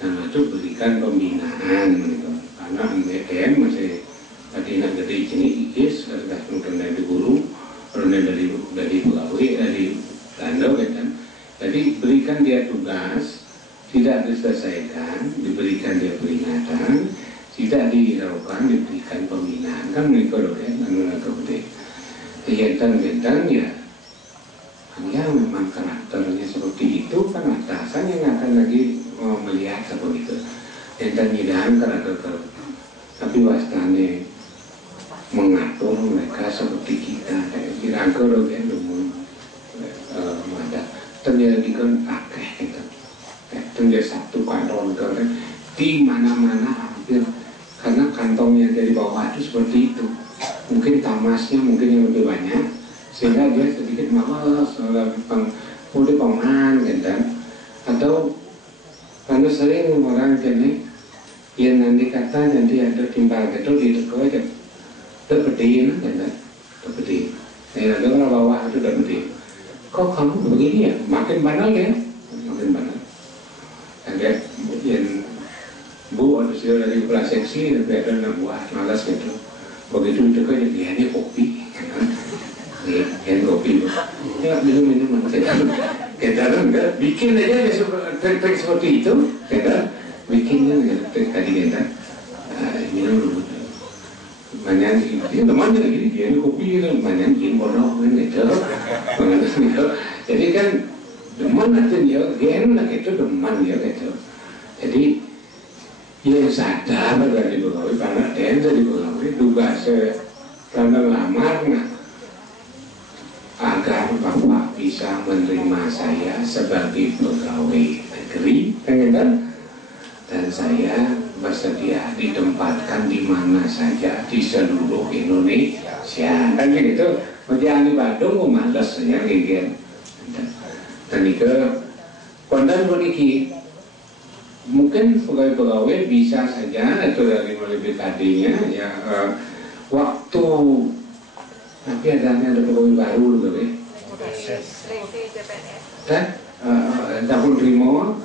Nah itu berikan pembinaan. Karena MTN masih tadi nak gede sini ikis, sudah mungkin dari guru. Dari pegawai, dari tanda kan. Jadi berikan dia tugas, tidak diselesaikan, diberikan dia peringatan, tidak dihiraukan, diberikan pembinaan. Kan mereka kan, anu kemudian kegiatan ya, hanya memang karakternya seperti itu kan atasan yang akan lagi melihat seperti itu. Kegiatan karakter, tapi wastane mengatur mereka seperti kita. Kira-kira kan ada terjadi kan akeh gitu. Terjadi satu kantong kan di mana-mana hampir karena kantongnya dari bawah itu seperti itu. Mungkin tamasnya mungkin yang lebih banyak sehingga dia sedikit malas udah pengan gitu. Atau karena sering orang kene yang nanti kata nanti ada timbal gitu di teko aja terpedih kan, terpedih. Nah, orang bawah itu terpedih. Kok kamu begini ya? Makin banal ya, makin banal. Ada yang bu atau sudah dari kelas seksi, tapi ada yang buat malas gitu. Begitu itu kan dia kopi, kan kopi. Ya minum kita kan bikin aja trik seperti itu, kita bikinnya trik tadi kita minum dulu. Manyan itu teman jadi dia kopi itu manyan jin bodoh kan gitu. Jadi kan teman itu dia enak itu teman dia gitu. Jadi yang sadar dari pegawai karena dia dari pegawai tugasnya karena lamar agar bapak bisa menerima saya sebagai pegawai negeri, kan? Dan saya bersedia ditempatkan di mana saja di seluruh Indonesia. Kan gitu. Jangan di Bandung, malas ya gitu. Dan itu kondan boniki. Mungkin pegawai-pegawai bisa saja itu dari mulai BKD-nya ya waktu tapi ada pegawai baru loh ya. Dan tahun Rimo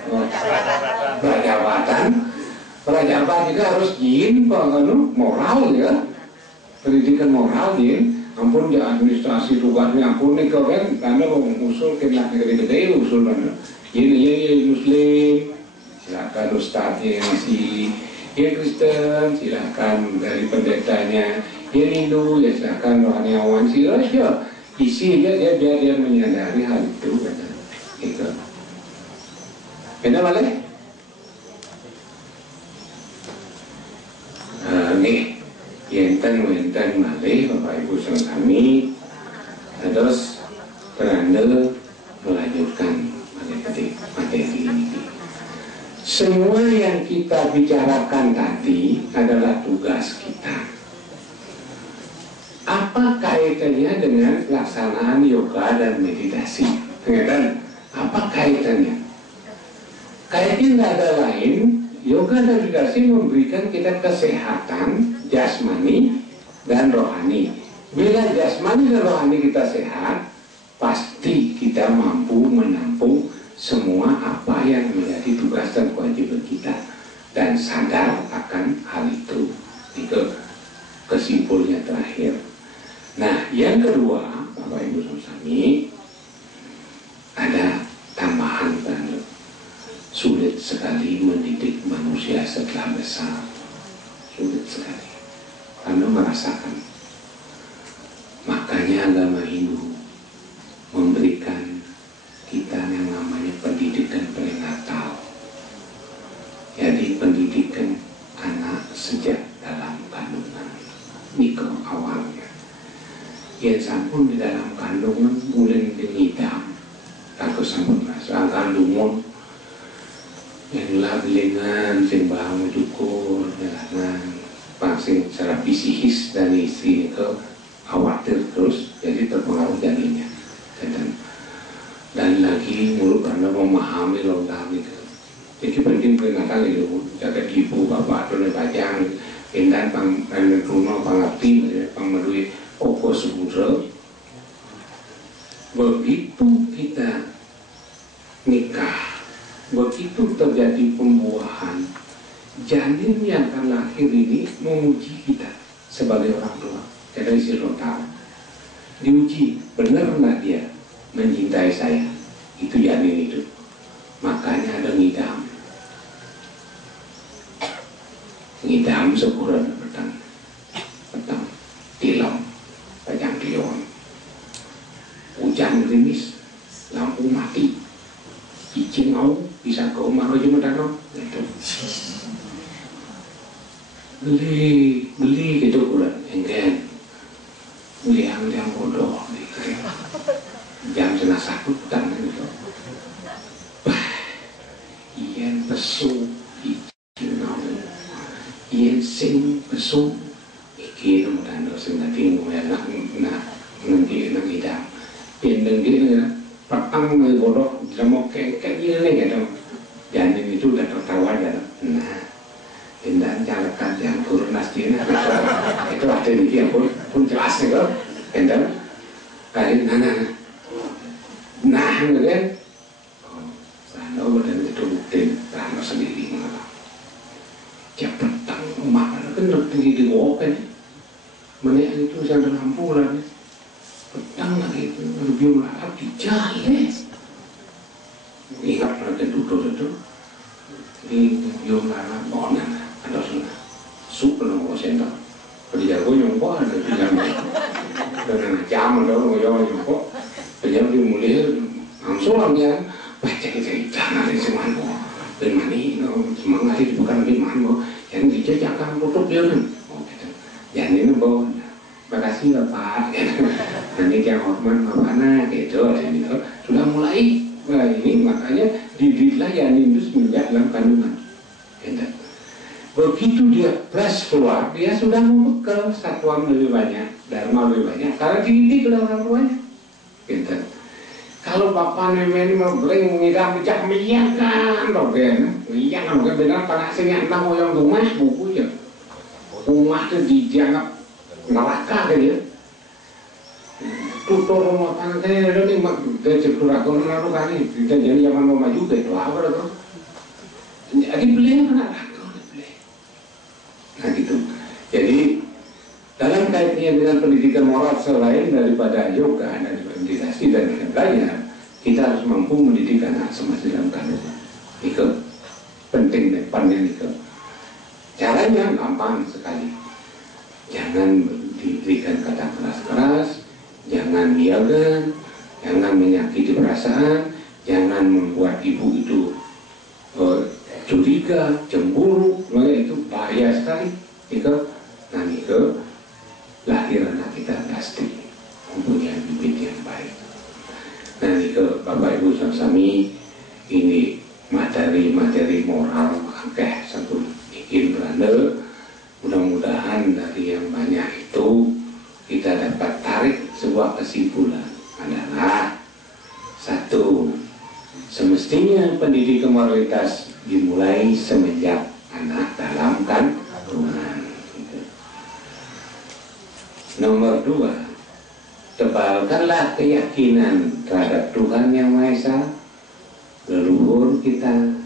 Prajabat juga harus jin moral ya, pendidikan moral jin. Ampun ya administrasi tugasnya ampun nih kau kan karena mau usul kena gede-gede usul mana ini muslim silakan ustadznya si ya Kristen silakan dari pendetanya ya Hindu ya silakan rohaniawan si ya isi aja dia menyadari hal itu kata itu. Beda balik. Nih, wenten malih Bapak Ibu saudara kami, terus Anda melanjutkan materi ini. Semua yang kita bicarakan tadi adalah tugas kita. Apa kaitannya dengan pelaksanaan yoga dan meditasi? Ternyata apa kaitannya? Kaitannya tidak ada lain. Yoga dan meditasi memberikan kita kesehatan jasmani dan rohani. Bila jasmani dan rohani kita sehat, pasti kita mampu menampung semua apa yang menjadi tugas dan kewajiban kita. dan sadar akan hal itu. Itu kesimpulannya terakhir. Nah, yang kedua, Bapak Ibu Sami, ada tambahan kan, sulit sekali mendidik manusia setelah besar, sulit sekali, karena merasakan. Makanya agama Hindu memberikan kita yang namanya pendidikan prenatal. Jadi pendidikan anak sejak dalam kandungan, ini ke awalnya. Ya sampun di dalam kandungan mulai dengidam, aku sampun rasa kandungan yang labelingan, sing bangun dukur, dengan pasing secara psikis dan istri ke khawatir terus, jadi terpengaruh jadinya. Dan lagi mulut karena memahami logam itu. Jadi penting peringatan itu, jaga ibu bapak itu bajang, indan pangruno pangerti, pangmerui koko sebudra. Begitu kita nikah, begitu terjadi pembuahan, janin yang akan lahir ini menguji kita sebagai orang tua. Kita isi tahu, diuji benar nggak dia mencintai saya, itu janin itu. Makanya ada ngidam sekuran petang tilam pajang kion, hujan gerimis, lampu mati, cicing mau bisa ke rumah aja medano gitu. beli gitu kuran enggen yang bodoh gitu. Jam jenazah hutan gitu. Iyan pesu ikinau, iyan sing pesu ikin mudan dosen nanti mulai nanti hidang. Pindah gitu petang bodoh mau kayak gini gitu. Janin itu udah tertawa aja. Nah, pindah jalakan yang turun nasdina itu ada di dia pun jelas nih kok. Pindah kali nah gitu kan. Rano dan itu bukti Rano sendiri malah. Dia petang makan kan tinggi di bawah kan. Menek itu saya ada lampu lah. Petang lagi itu lebih melahap di jalan. Ingat pada duduk itu di Yunana Bonan ada sana super nongol sentak. Kerja gue nyongkok ada di dalam dengan jam ada orang nyongkok. Kerja dia mulai langsung dia baca cerita nanti semua dan mani semangat itu bukan lebih mana yang dijajakan tutup dia kan. Oh gitu. Jadi ini bawa. Makasih Bapak. Nanti yang hormat mana gitu. Sudah mulai. Nah ini makanya didiklah janin itu semenjak dalam kandungan. Begitu dia fresh keluar, dia sudah membekal satuan lebih banyak, dharma lebih banyak, karena dididik oleh orang tuanya. Kalau bapak nenek ini mau beli mengidam pecah miyang kan, miyang kan bukan benar panasnya entah mau yang rumah buku ya, rumah itu dianggap neraka kan ya. Tutor rumah tanah saya ini dari cekurakan lalu kali kita jadi zaman mama juga itu apa itu jadi beli mana ragu beli. Nah gitu. Jadi dalam kaitannya dengan pendidikan moral selain daripada yoga dan meditasi dan lainnya, kita harus mampu mendidik anak semasa dalam kandungan. Itu penting dan pandai itu. Caranya gampang sekali. Jangan diberikan kata keras-keras, jangan niaga, jangan menyakiti perasaan, jangan membuat ibu itu curiga, cemburu, itu bahaya sekali. Itu nanti ke lahir anak kita pasti mempunyai bibit yang baik. Nanti ke Bapak Ibu Sami ini materi moral akeh satu bikin berandal. Mudah-mudahan dari yang banyak itu kita dapat tarik sebuah kesimpulan adalah satu, semestinya pendidikan moralitas dimulai semenjak anak dalam kandungan. Nomor dua, tebalkanlah keyakinan terhadap Tuhan Yang Maha Esa, leluhur kita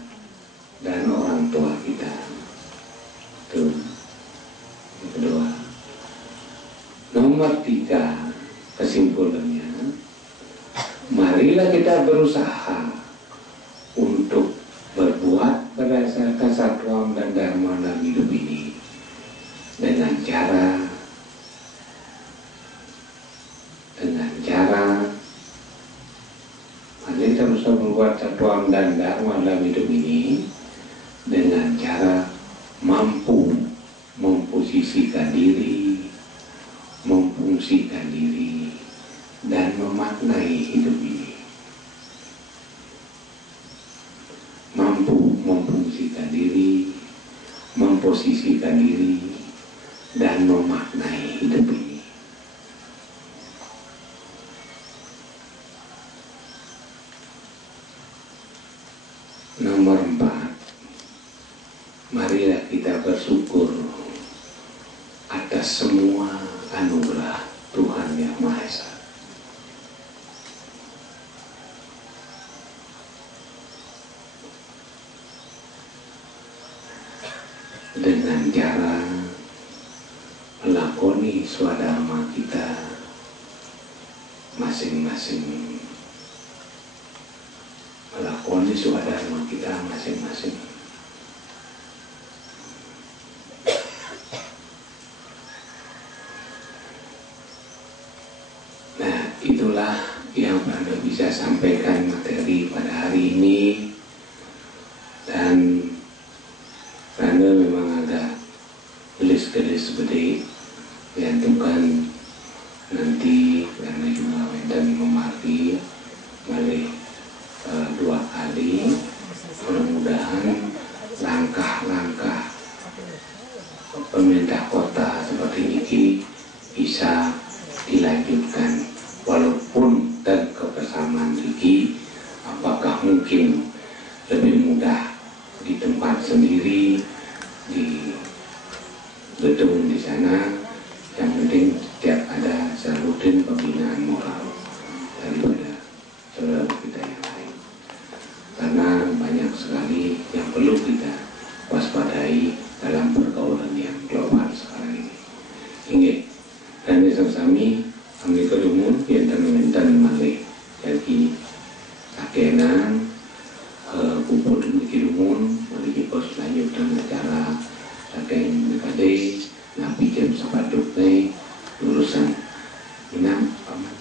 dan orang tua kita. Yang kedua. Nomor 3, kesimpulannya, marilah kita berusaha untuk berbuat berdasarkan kesatuan dan dharma dalam hidup ini dengan cara mari kita berusaha berbuat kesatuan dan dharma dalam hidup ini dengan cara mampu memposisikan diri, memfungsikan diri, dan memaknai hidup ini. Mampu memfungsikan diri, memposisikan diri, dan memaknai hidup ini. Nomor 4, marilah kita bersyukur atas semua anugerah Tuhan Yang Maha Esa. Dengan cara melakoni swadharma kita masing-masing, melakoni swadharma kita masing-masing. Nah, itulah yang Anda bisa sampaikan materi pada hari ini. Dan karena memang agak gelis-gelis gede, ya Tuhan nanti karena juga dan memaki balik 2 kali, mudah-mudahan langkah-langkah pemerintah kota seperti ini bisa dilanjutkan, walaupun dan kebersamaan Riki apakah mungkin lebih mudah di tempat sendiri, di gedung di sana. Yang penting setiap ada rutin pembinaan moral daripada saudara kita yang lain, karena banyak sekali yang perlu kita waspadai dalam pergaulan yang global sekarang ini. Ingat, dan sami kami kedumun yang termintan malih jadi akenan kumpul di kedumun malih pos lanjutan acara akan dekade nabi jam 4 urusan minang paman